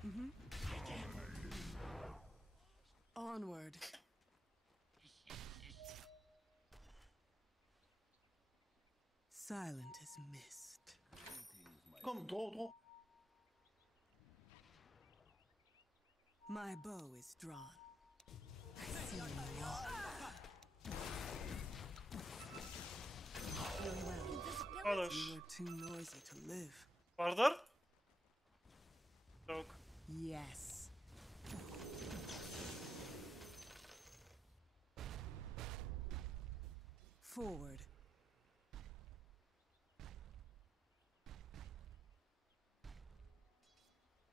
Mm-hmm. Onward. Silent as mist. Come, go. My bow is drawn. I see you all. Very well. Хорош. You are too noisy to live. Вардър? Док. Yes. Forward.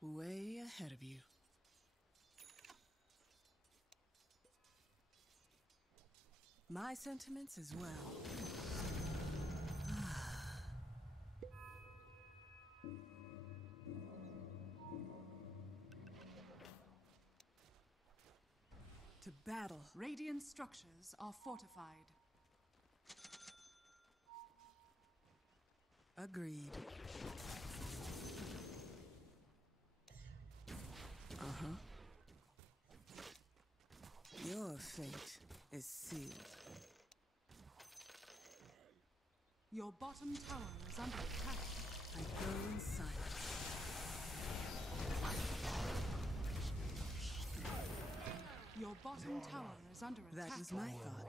Way ahead of you. My sentiments as well. To battle. Radiant structures are fortified. Agreed. Uh-huh. Your fate is sealed. Your bottom tower is under attack. I go in silence. Your bottom tower is under attack. That was my thought.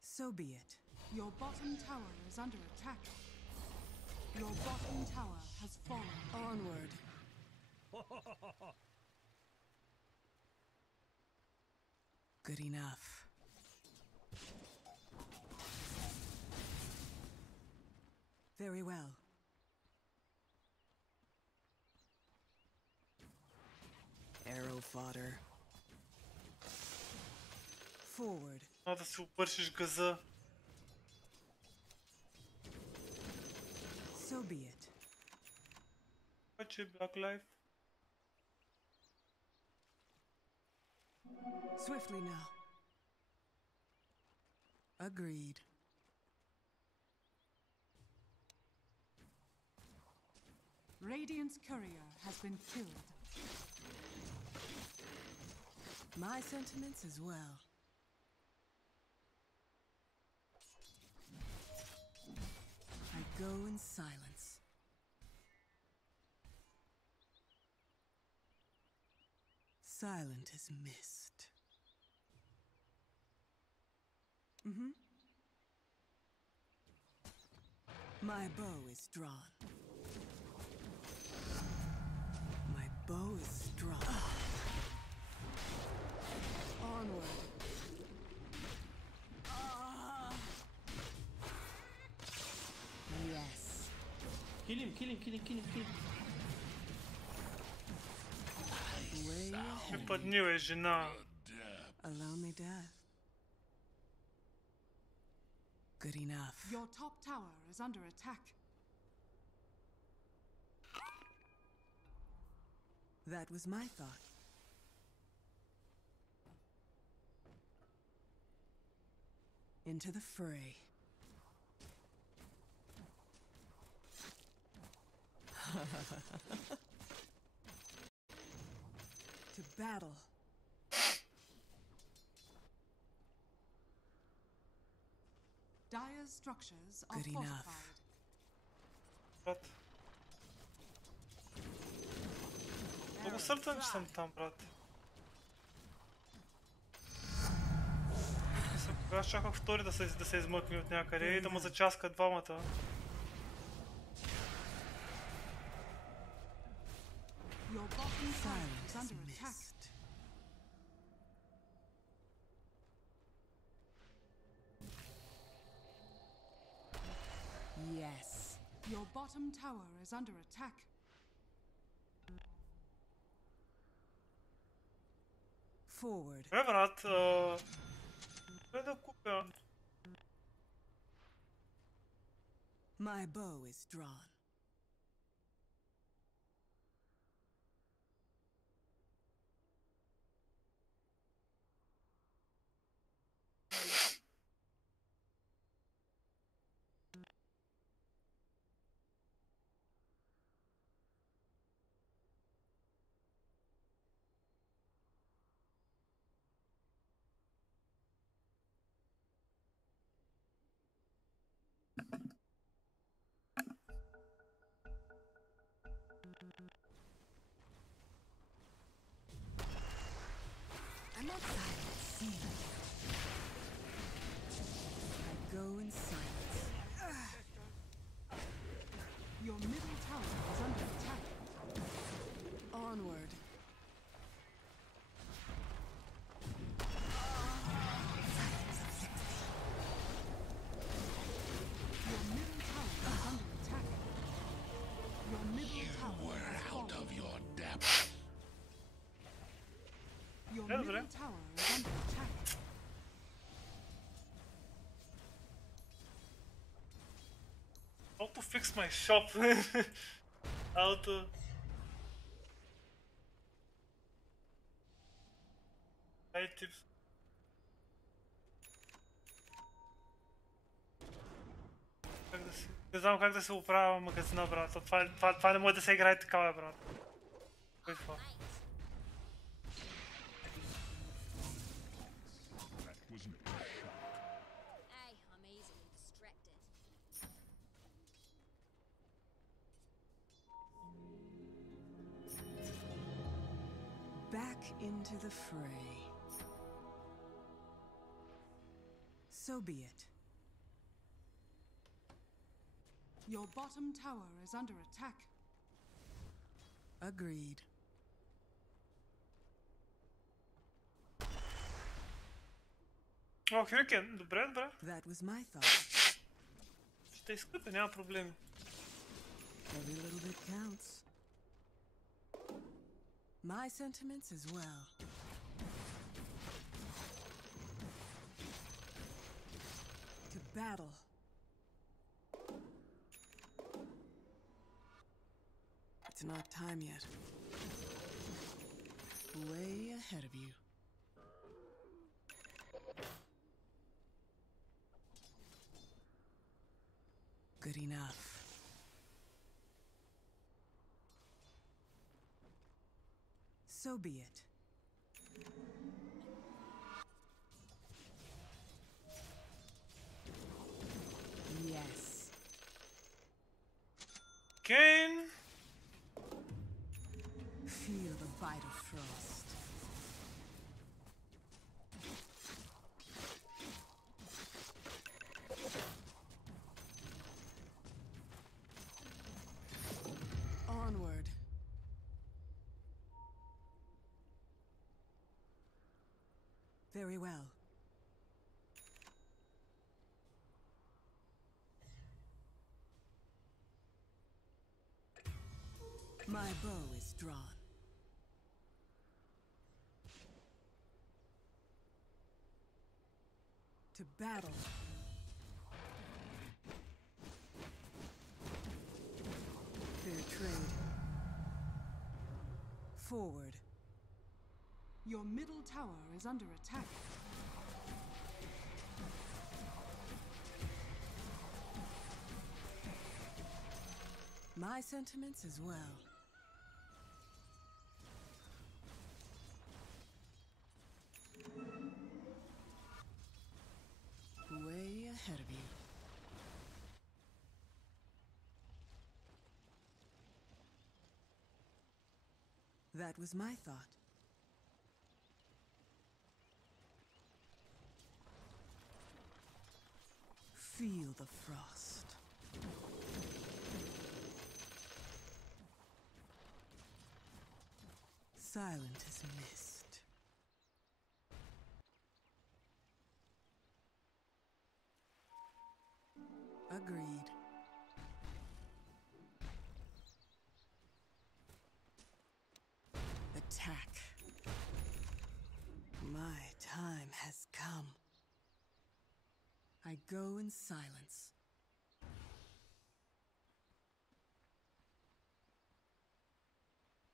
So be it. Your bottom tower is under attack. Your bottom tower has fallen. Onward. Good enough. Very well. Arrow fodder. Forward. Não, da se upărșiš găză. So be it. Face Black Life. Swiftly now. Agreed. Radiant's courier has been killed. My sentiments as well. I go in silence. Silent as mist. My bow is drawn. My bow is drawn. Onward. Yes. Kill him, kill him, kill him, kill him, kill him. Не поднилась жена. A lonely death. Good enough. Your top tower is under attack. That was my thought. Into the fray. To battle. Dire's structures are Good enough. fortified. Брат. Много сърден, че съм там, брат. Аз чаках втори да се измъкне от някъде и да му зачаска двамата. Your bottom tower is under attack. Yes. Your bottom tower is under attack. Forward. Брат, да купя. My bow is drawn. I'm outside at sea. I go in silence. Your middle tower is under attack. Onward. Your middle tower is under attack. Your middle tower We're has out fallen. of your depth. Your Yeah, middle bro. tower is under attack. How to fix my shop? How to... Дай tips. Не знам как да се оправя магазина, брат. Това не може да се играе такава, брат. Кой това? Hey, I'm easily distracted. Back into the fray. So be it. Your bottom tower is under attack. Agreed. О, Хюрикен, добре, добре. That was my thought. Ще изкъпя, няма проблеми. Every little bit counts. My sentiments as well. To battle. It's not time yet. Way ahead of you. Good enough. So be it. Yes. Kane. Feel the bite of frost. Onward. Very well. My bow is drawn. To battle. Fair trade. Forward. Your middle tower is under attack. My sentiments as well. Way ahead of you. That was my thought. Feel the frost. Silent as mist. Agreed. Attack. My time has come. I go in silence.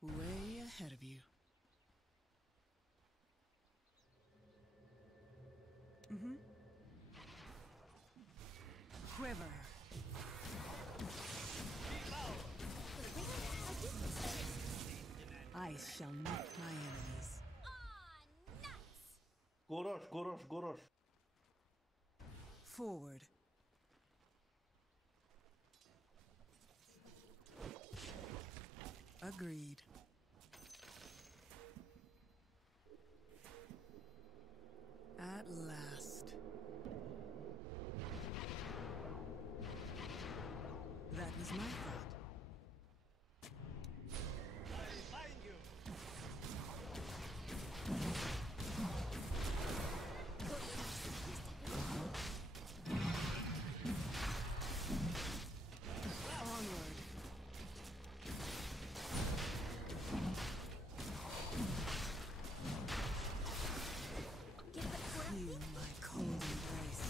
Way ahead of you. Quiver. I shall meet my enemies. Gorosh, Gorosh, Gorosh. Forward. Agreed. At last. That was my thought. Onward. Feel my cold embrace.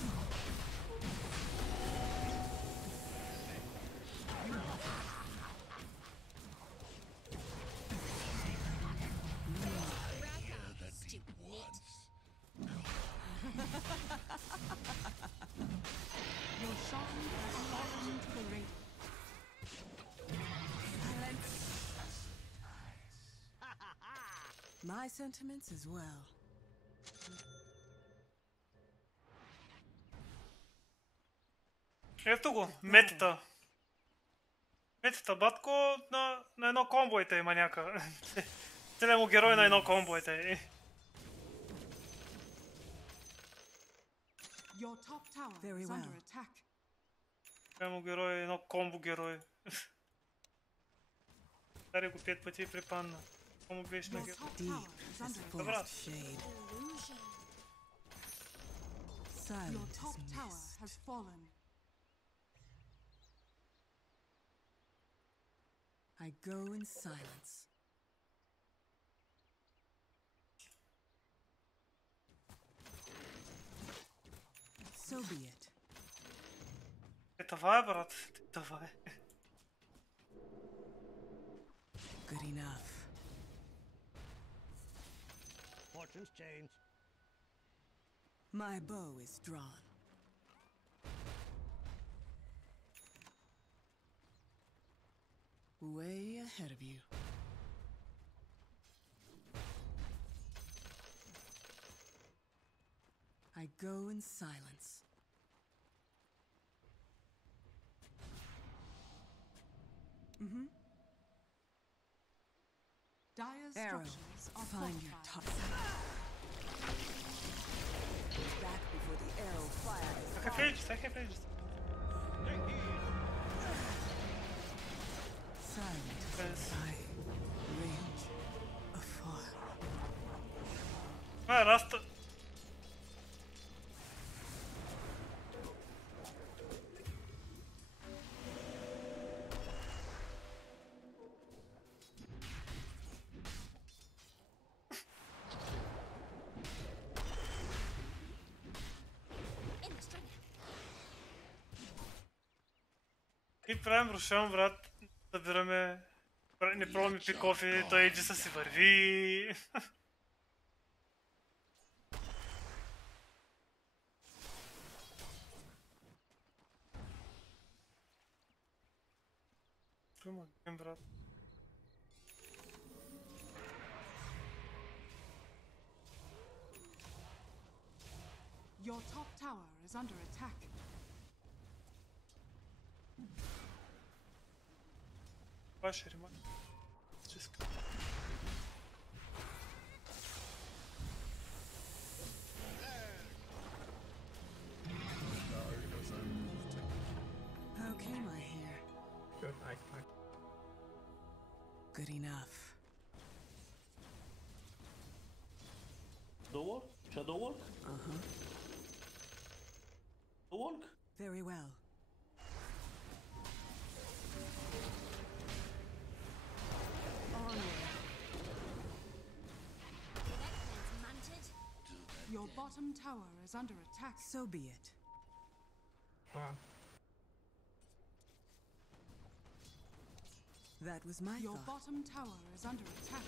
Your shine has fallen to the rain. My sentiments as well. Ето го, метата. Метата, батко, на едно комбо има някакъв. Целият му герой на едно комбо е. Your top tower Very is well. under attack. Целият му герой е едно комбо герой. Дари го 5 пъти и припадна. Само беше на Your герой. top tower is under attack. Добра. Shade. Your Silent top as tower mist. has fallen. I go in silence. So be it. Това е, брат. Това е. Good enough. Fortunes change. My bow is drawn. Way ahead of you. I go in silence. Mm-hmm. Dire's Arrow, structures are find your fortified. Back before the arrow fires. I can play just. Silent. I range afar. Ah, Rasta. И правим Рошан, брат. Събираме. Не пробваме пикофи, той Еджиса си върви. Помогнем, брат. Your top tower is under attack. Ваш ремонт. How came I here? Good, Good enough. The work? Shadow work? Uh-huh. The work? Very well. Your bottom tower is under attack. So be it. That was my Your thought. bottom tower is under attack.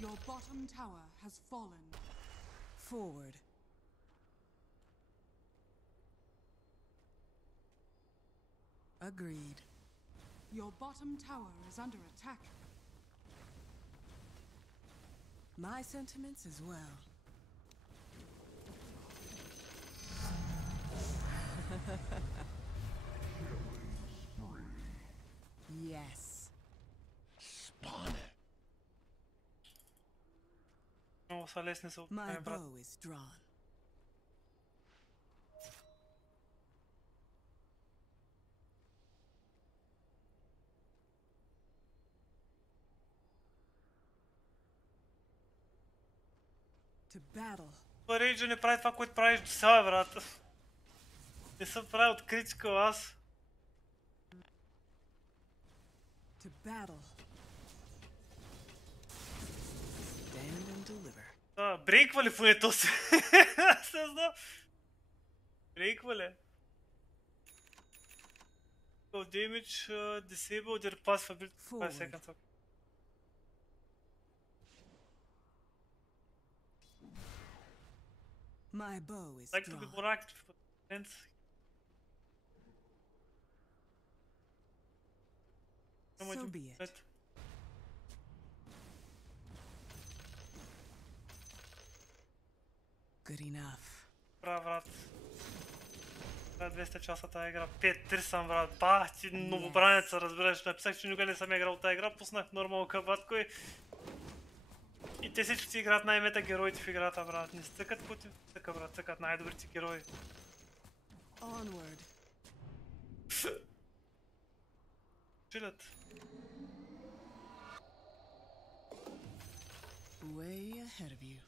Your bottom tower has fallen. Forward. Agreed. Your bottom tower is under attack. My sentiments as well. Yes. Spawner. Много са лесни са My брат. bow is drawn. To battle. Той Рейджа не прави това, което правиш до сега, брат. Не съм правил от критикал аз. To battle. Stand and deliver. Брейква ли поне то си? Аз не знам. Брейква ли? Of damage disabled your pass for 5 seconds. My bow is Like to be drawn. more active for defense. So be it. Good enough. Браво, брат. 200 часа тази игра. 5-3 съм, брат. Бах ти новобранеца, разбираш. Написах, че никога не съм играл тази игра. Пуснах нормал кабатко и те всички си играят най-мета героите в играта, брат. Не стъкат пути. Така, брат, стъкат най-добрите герои. Onward. Чилят. Way ahead of you.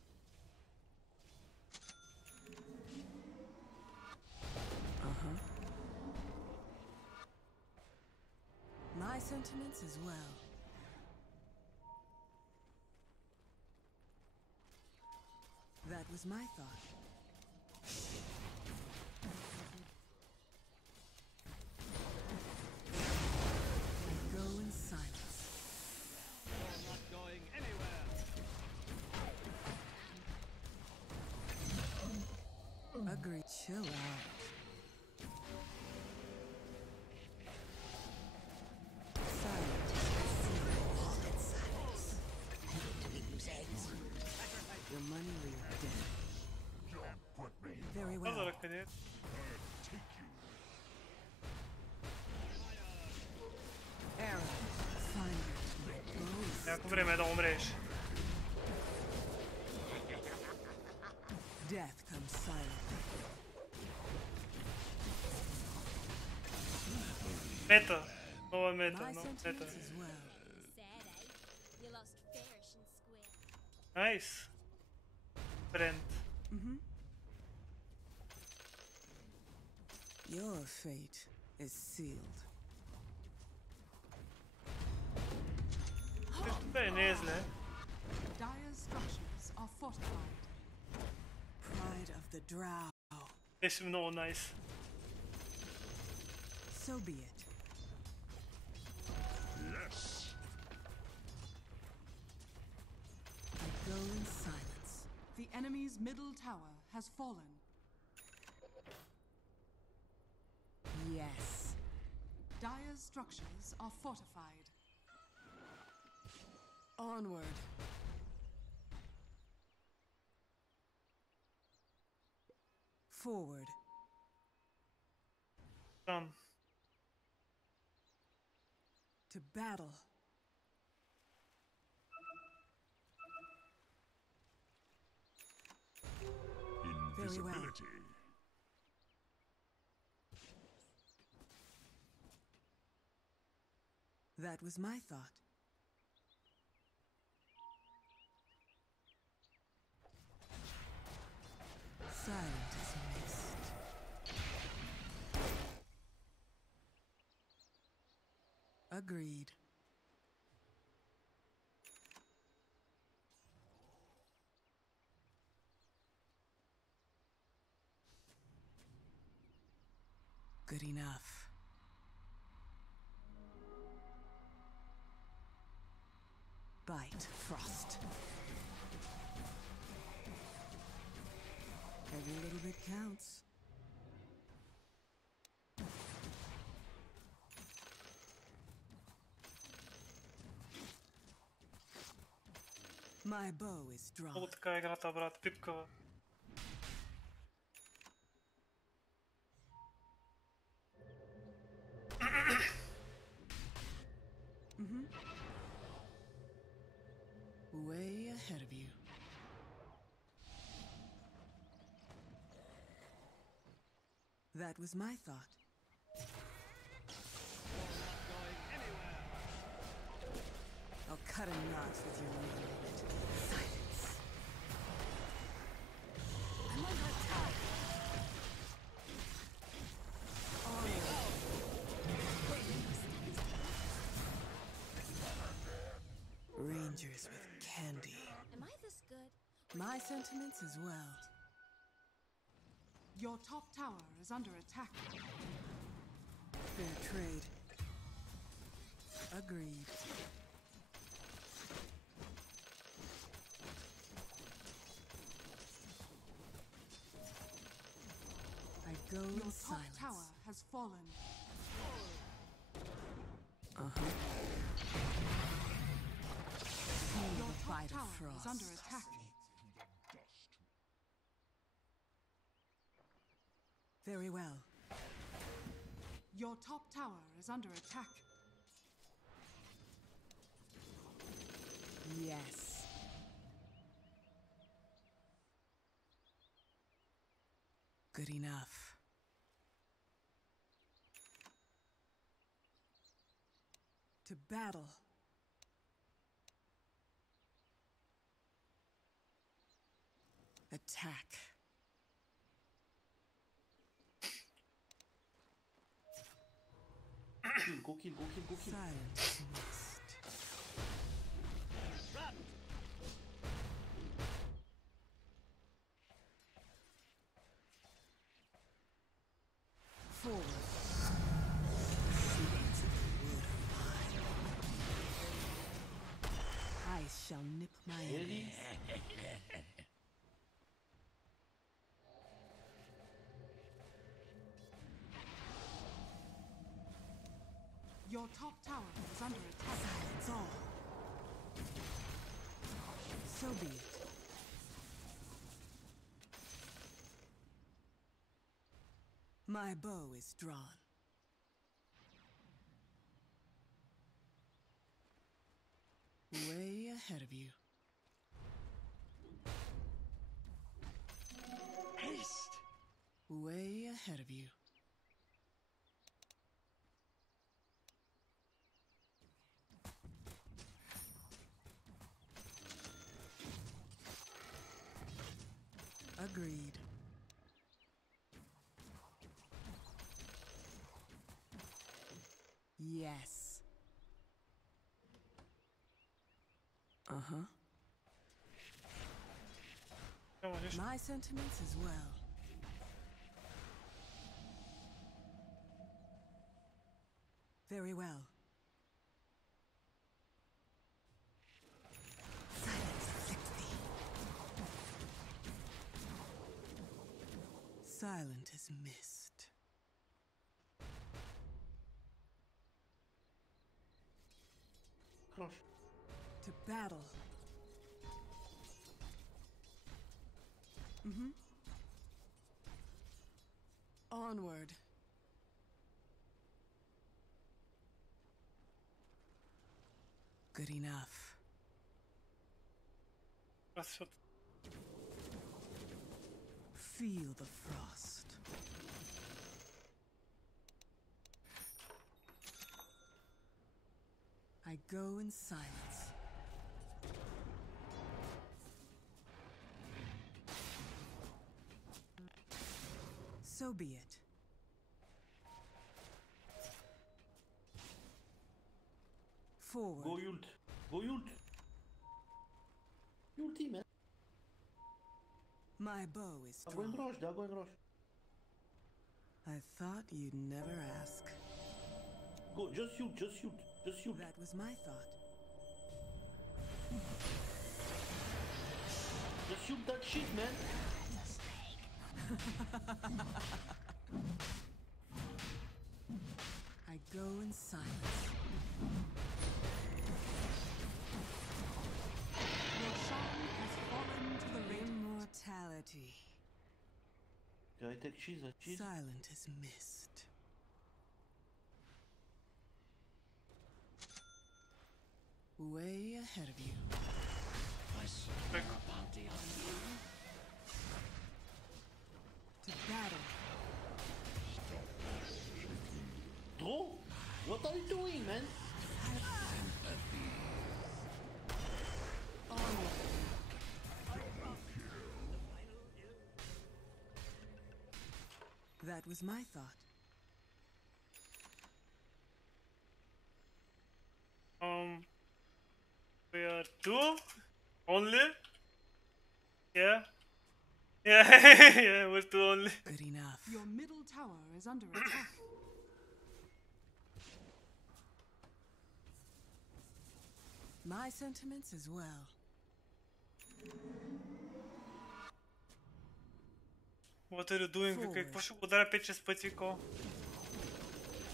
My My sentiments as well. That was my thought. Go in silence. You're not going anywhere. Agree. Chill out. Your money or you're dead. Very well. Allora, cadê? Arrow. Find your Jako vreme da umreš. Death comes silently. Meta. Ovo je meta, My no, meta. sentiments as well. Sad, eh? You lost fairish and square. Nice. Brent. Your fate is sealed. To je nezle. Dire's structures are fortified. Pride of the drow. Mislim mnogo nice. So be it. Yes. I go in silence. The enemy's middle tower has fallen. Yes. Dire's structures are fortified. Onward. Forward. Tamam. To battle. Very well. Invisibility. That was my thought. Silent as mist. Agreed. Good enough. Bite, Frost. Every little bit counts. My bow is drawn. Много така играта, брат, пипкава. Way ahead of you. That was my thought. I'll cut a knot with your movement. Silence. I'm under attack. Rangers with candy. Am I this good? My sentiments as well. Your top tower is under attack. Fair trade. Agreed. I go Your in top silence. tower has fallen. Uh-huh. Your top Bite of tower frost. is under attack. Very well. Your top tower is under attack. Yes. Good enough. To battle. Attack. kill, go kill, go kill, go kill. Silence missed. Forward. Secrets of the wood are mine. I shall nip my enemies. Your top tower is under attack. Silence all. So be it. My bow is drawn. Way ahead of you. Haste! Way ahead of you. Agreed. Yes. Uh-huh. My sentiments as well. Very well. Silence afflicts thee. Silent as mist. Crush. To battle. Mm-hmm. Onward. Good enough. That's what. Feel the frost. I go in silence. So be it. Forward. Go ult. Go ult. Ulti, man. My bow is Dá go em drawn. grosh, dá go em grosh. I thought you'd never ask. Go, just shoot, just shoot, just shoot. That was my thought. Just shoot that shit, man. I go in silence. Your shrine has fallen to the ring. Immortality. Can I take cheese? Cheese? Silent as mist. Way ahead of you. I swear a bounty on you. To battle. Bro, what are you doing, man? That was my thought. We are two only. Yeah. Yeah, we're two only. Good enough. Your middle tower is under attack. My sentiments as well. What are you doing, Вика? Какво ще го ударя 5-6 пъти, Вико?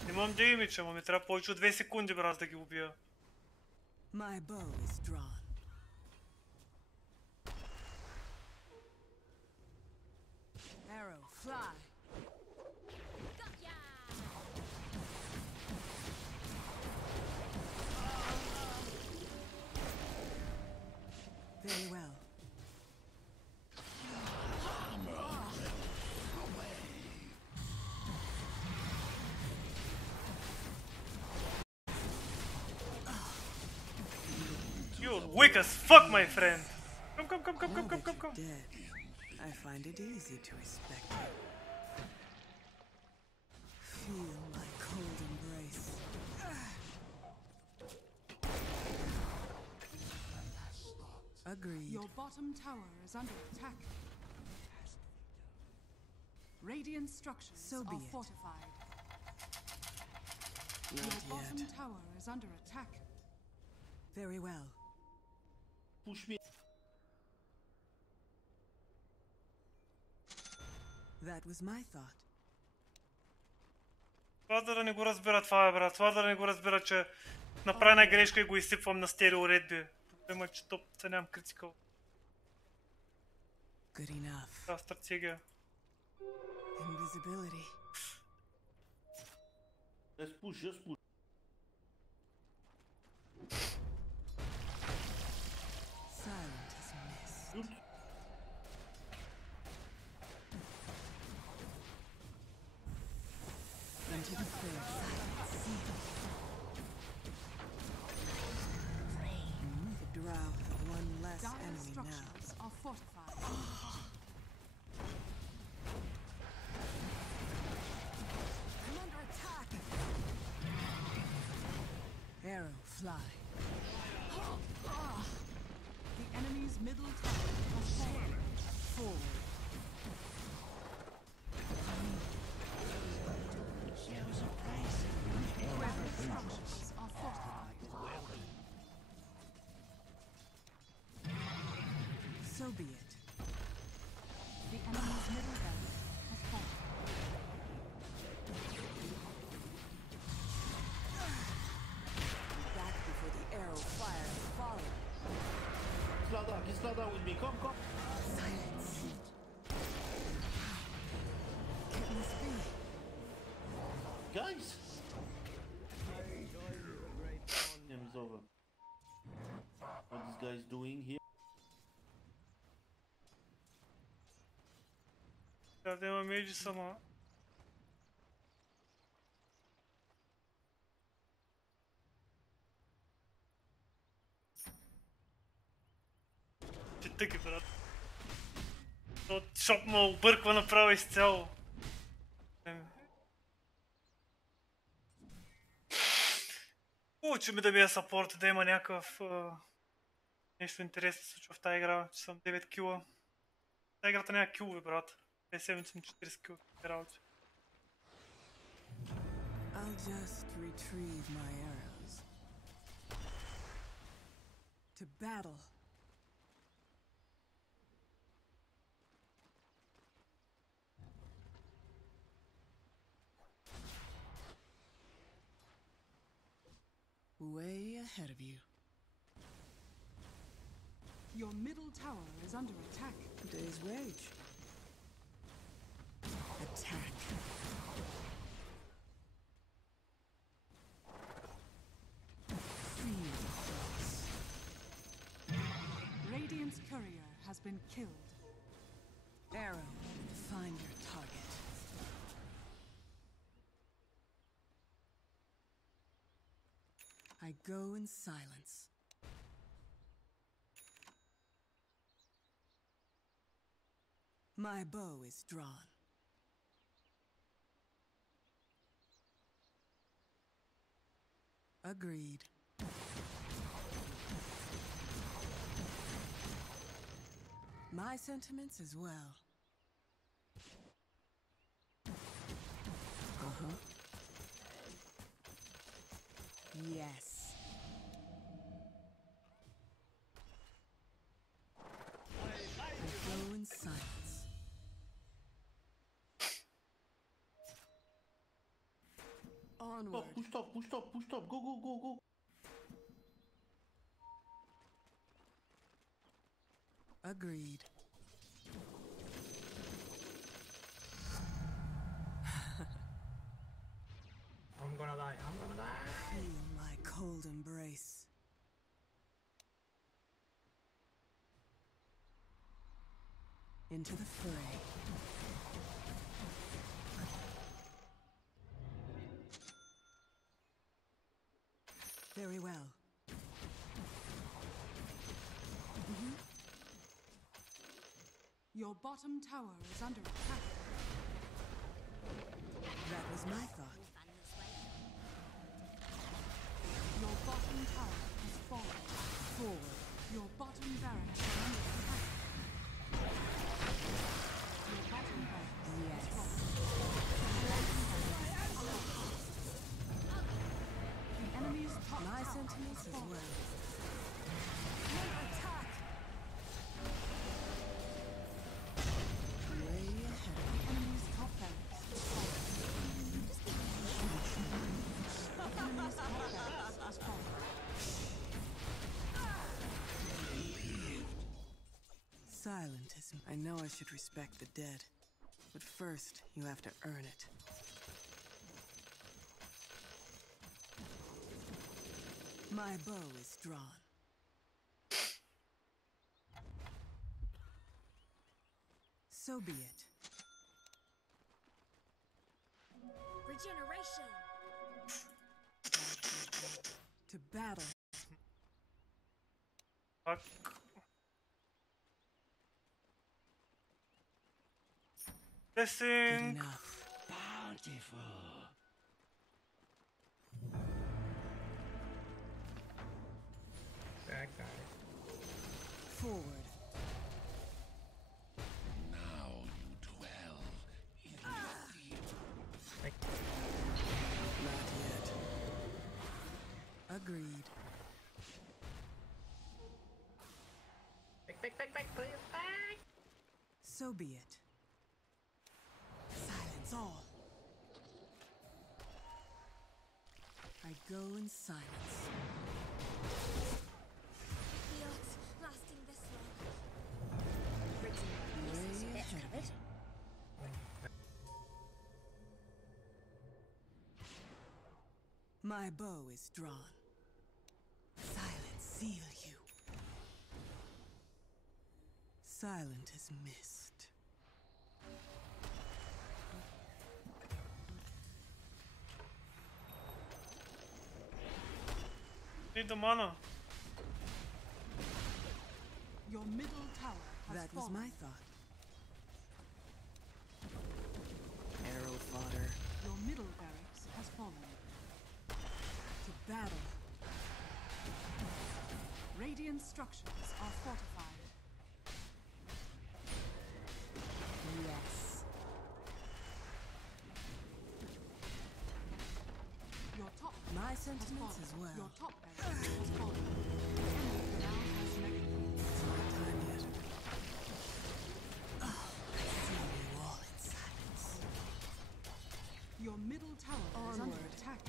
Нямам деймича, ма ми трябва повече от 2 секунди, брат, да ги убия. My bow is drawn. Arrow, fly. Very well. You're weak as fuck, my friend. Come. Dead. I find it easy to respect you. Feel my cold embrace. Agreed. Your bottom tower is under attack. Radiant structures are fortified. Your bottom tower is under attack. Very well. Push me. That was my thought. Това да не го разбира това е, брат. Това да не го разбира, че направи една грешка и го изсипвам на стерео редби. Проблема е, че топта нямам критикал. Good enough. Това стратегия. Invisibility. Just push, just push. Silent as mist. Into the fray. The drow have one less Dire enemy now. structures are fortified. I'm under attack. Arrow fly. The enemy's middle tower has fallen. Forward. Structures are fortified. So be it. The enemy's middle barracks has fallen. Back before the arrow fire has fallen. Slow down with me. Come. Silence. Can this be? Guys! Game's over. What this guy's doing here? Трябва да има мейджи сама. Че тъки, брат. От шоп ме обърква направо изцяло. Учи ми да бия саппорт, да има някакъв нещо интересно се случва в тази игра, че съм 9 кила. Тази играта няма килови, брат. 5-7 съм 40 кила в работи. I'll just retrieve my arrows. To battle. Way ahead of you. Your middle tower is under attack. Day's wage. Attack. Radiant's courier has been killed. Arrow, find your target. I go in silence. My bow is drawn. Agreed. My sentiments as well. Uh-huh. Yes. I go in silence. Onward. Push top. Go. Agreed. I'm gonna die. Feel my cold embrace. Into the fray. Very well. Your bottom tower is under attack. That was my thought. Your bottom tower has fallen. Forward. Your bottom barracks sentinels as well. Attack! Way ahead of the enemy's top barracks. Enemy's top barracks has fallen. Silentism. I know I should respect the dead, but first you have to earn it. My bow is drawn. So be it. Regeneration. To battle. Fuck. Testing. Bountiful. That guy. Forward. Now you dwell in Not yet. Agreed. Back, please, back. So be it. Silence all. I go in silence. The odds lasting this long. Britain uses Way bits ahead. covered. My bow is drawn. Silence seal you. Silent as mist. Need the mana. Your middle tower has That was fallen. my thought. Arrow fodder. Your middle barracks has fallen. To battle. Radiant structures are fortified. Yes. Your top My barracks has sentiments fallen. as well. Your top barracks has fallen. The enemy now has mechanisms. It's not time yet. Oh, I see you all in silence. Your middle tower is under Onward. attack.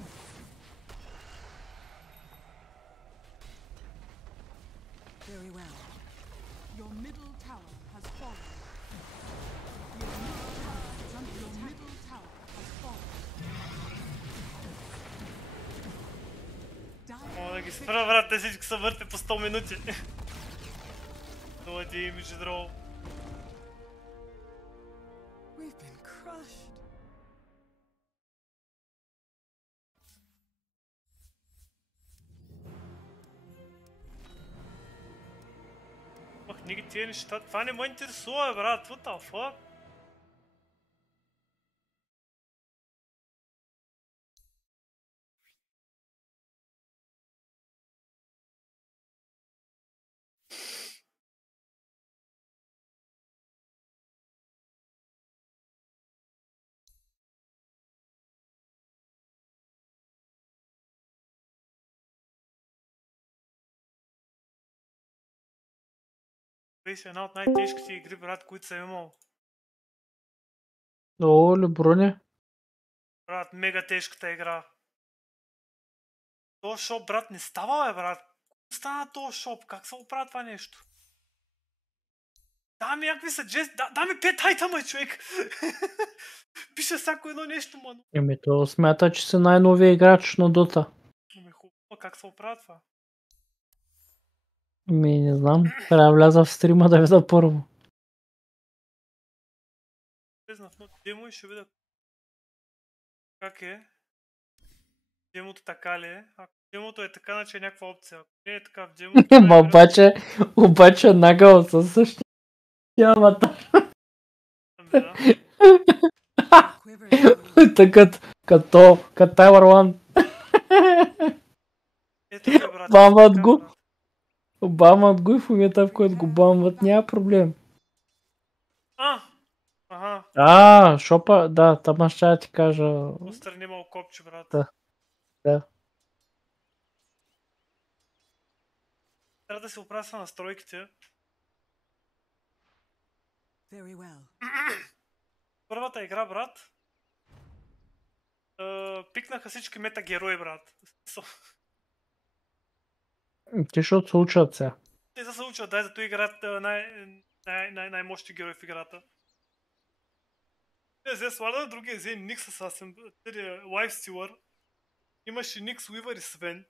Very well. Your middle tower has fallen. Your middle tower is under Your middle tower has fallen. Мога да ги спра, брат, те всички са върте по 100 минути. No damage at all. We've been crushed. Книги тия неща, това не ме интересува, брат, what the fuck? Беше една от най-тежките игри, брат, които съм имал. О, Леброне. Брат, мега тежката игра. То шоп, брат, не става, бе, брат. Стана то шоп, как се оправя това нещо? Да ми някакви са джест, да ми 5 айтъма, човек. Пише всяко едно нещо, мано. Еми, то смята, че си най-новия играч на Дота. Ами хубаво, как се оправя това? Ми, не знам. Трябва да вляза в стрима да видя първо. Влезна в едно демо и ще видя как е. Демото така ли е? Ако демото е така, значи е някаква опция. Ако не е така в демото... Ма обаче нагъл със същия аватар. Така като Тайлър Лан. Бамват го. Бамват го и в момента, в който го бамват, няма проблем. Ага. Шопа, да, там аз ще ти кажа. Отстрани малко копче, брат. Да. Трябва да се оправя с настройките. Very well. Първата игра, брат, пикнаха всички метагерои, брат. Те защото се учат сега. Те се учат, дай зато играят най-мощни герои в играта. Взе Слада, другия взе Никс Асасин, Лайфстилър. Имаше Никс, Уивър и Свен.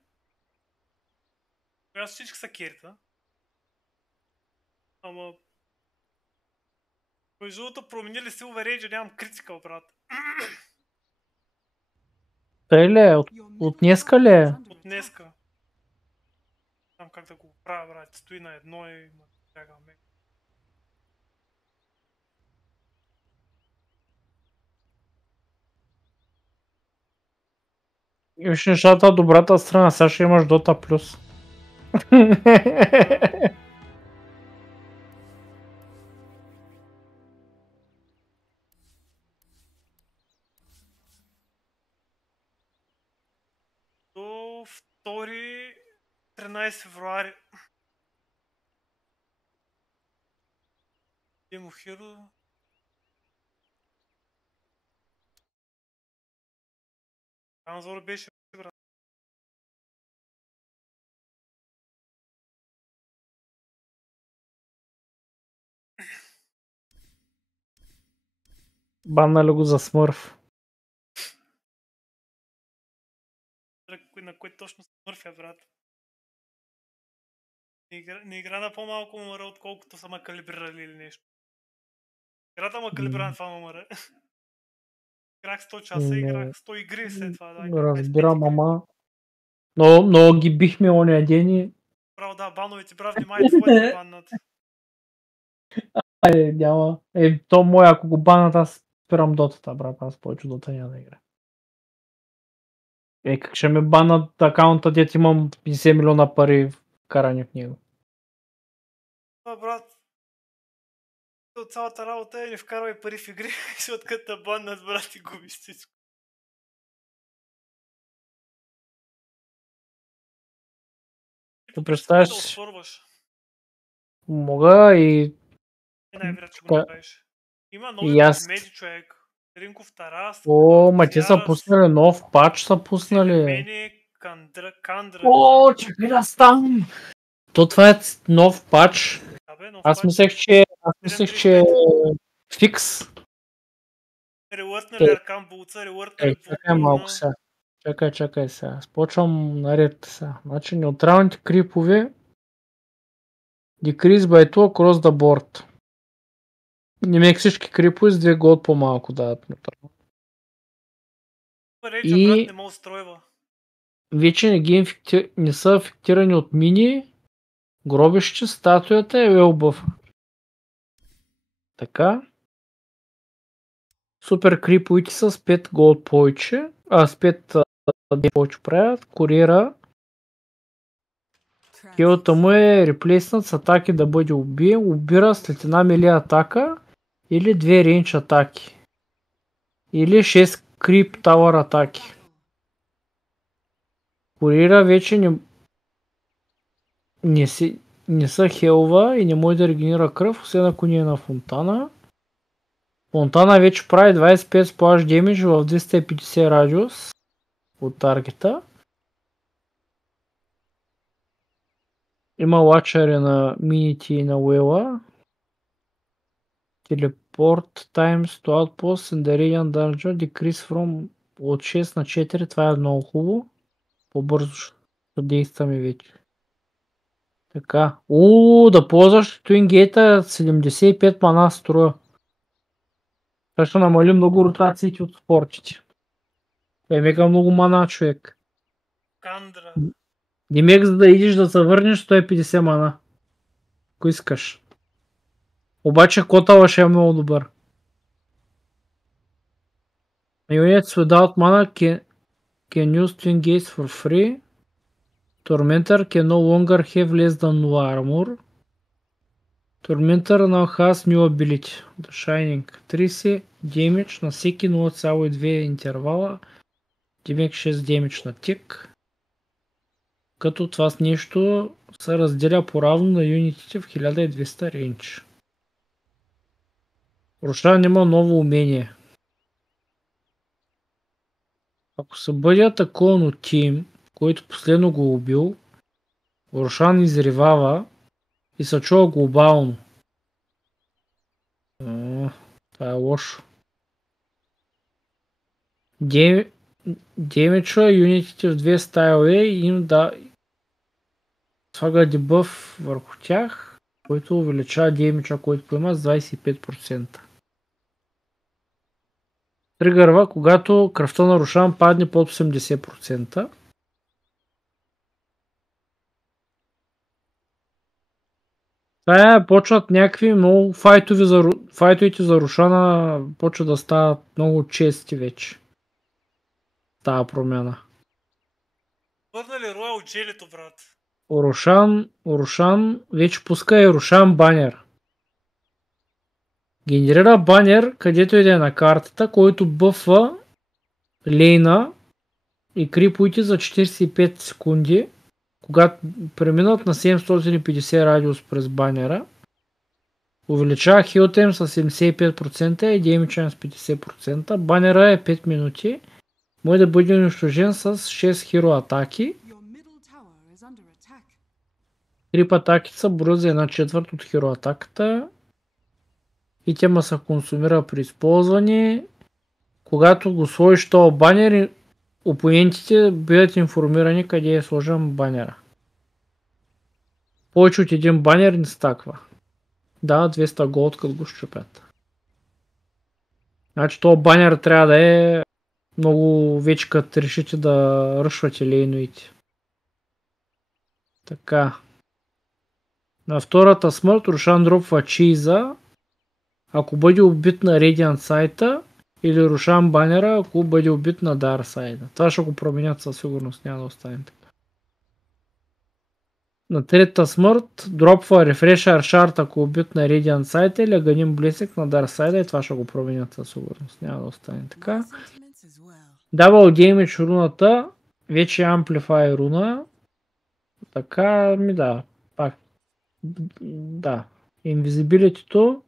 Аз всички са керта. Ама... Между другото променили Silver Age, нямам критикал, брат. Тъй ли е? От днеска ли е? От днеска. Там как да го правя, брат. Стои на едно и ма тягаме. Виж нещата, добрата страна, сега ще имаш Dota+. До 13 февруари. Game of Hero. Анзор беше, брат. Баннали го за смърф. На кой точно смърфя, брат? Не игра на по-малко номера, отколкото са ма калибрирали или нещо. Играта ма калибрира на това номера. Играх 100 часа, играх 100 игри след това. Да, разбирам, ама... Но ги бихме ония ден и... Право, да, бановете, брат, внимай, твоите баннат. Айде, няма. То мое, ако го банат, аз спирам дотата, брат, аз повече дота няма да игра. Как ще ме банат акаунта, дет имам 50 милиона пари вкарани в него. Да, брат. От цялата работа е не вкарвай пари в игри, защото като баннат, брат, и губиш всичко. Ти представяш? Мога и... Най-вероятно, че го направиш. Има нови предмети, човек. Ринков Тарас. О, ма те са пуснали нов пач, са пуснали. Кандра. О, чакай да стам! То това е нов пач. Аз мислех, че е фикс. Релъртнали Аркан Булца, релъртнали Чакай малко сега. Чакай сега. Спочвам наред сега. Значи неутралните крипове decrease by 2 across the board. Немек всички крипове с 2 год по-малко дават неутрално. И вече не са афектирани от мини, гробище, статуята и уелбъф. Така. Супер криповите са с 5 голд повече, с 5 повече правят. Куриера. Хилата му е реплейснат с атаки да бъде убиен. Убира след една мили атака или 2 рейндж атаки. Или 6 крип тауър атаки. Куриера вече не са хелва и не може да регенера кръв, освен ако не е на фонтана. Фонтана вече прави 25 splash damage в 250 радиус от таргета. Има лачари на минити и на уела. Телепорт times to outpost in the radiant dungeon decrease from от 6 на 4. Това е много хубаво. По-бързо ще действаме вече. Така. Да ползваш Twin Gate 75 мана строя. Това ще намали много ротациите от спортите. Мега много мана, човек. Кандра. Демек, за да идиш да се върнеш 150 мана. Ако искаш. Обаче котала ще е много добър. Units without mana can use Twin Gates for free. Tormentor can no longer have less than 0 armor. Tormentor now has new ability. The Shining. 30 damage на всеки 0,2 интервала. Демек 6 damage на тик. Като това с нещо се разделя поравно на юнитите в 1200 рейндж. Рошан има ново умение. Ако се бъде атакуван от тим, който последно го убил, Рошан изривава и се чува глобално. Това е лошо. Демеча юнитите в две стайлове и им слага дебъф върху тях, който увеличава демеча, който поема с 25%. Тригърва, когато кръвта на Рошан падне под 80%. Това почват някакви много файтовете за Рошана почват да стават много чести вече. Тая промяна. Върна ли Роя от джелито, брат? Рошан вече пуска и Рошан банер. Генерира банер, където и да е на картата, който бъфва лейна и криповете за 45 секунди, когато преминат на 750 радиус през банера. Увеличава хилта им с 75% и демича с 50%. Банера е 5 минути. Може да бъде унищожен с 6 хиро атаки. Трип атаки са броят за 1/4 от хиро атаката. И тема се консумира при използване. Когато го сложиш този банер, опонентите бидат информирани къде е сложен банера. Повече от един банер не стаква. Да, 200 голд, като го щупят. Значи този банер трябва да е много вече, като решите да ръшвате лейновите. Така. На втората смърт Рошан дропва чиза, ако бъде убит на Radiant сайта, или Рошан банера, ако бъде убит на Dark сайта. Това ще го променят със сигурност, няма да остане така. На третата смърт дропва Refresher Shard, ако убит на Radiant сайта, или Аганим Блесек на Dark сайта, и това ще го променят със сигурност, няма да остане така. Double Damage руната, вече Amplify руна. Така, да, пак. Да. Invisibility-то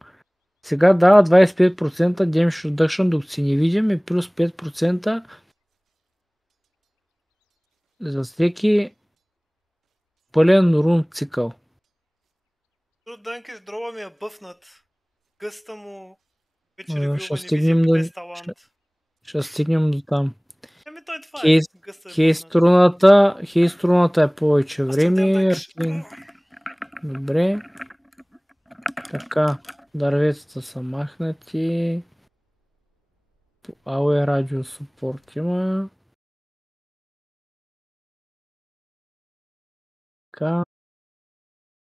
сега дава 25% Damage Reduction, докато си не видим, и плюс 5% за всеки пълен рун цикъл. Данкис дроба ми е бъфнат. Гъста му вече Ще ревюва стигнем невидим до... без талант. Ще стигнем до там. Ами той това е. Гъста е Хейструната е повече време. Добре. Така, дърветата са махнати. Ауе радио супорт има. Така.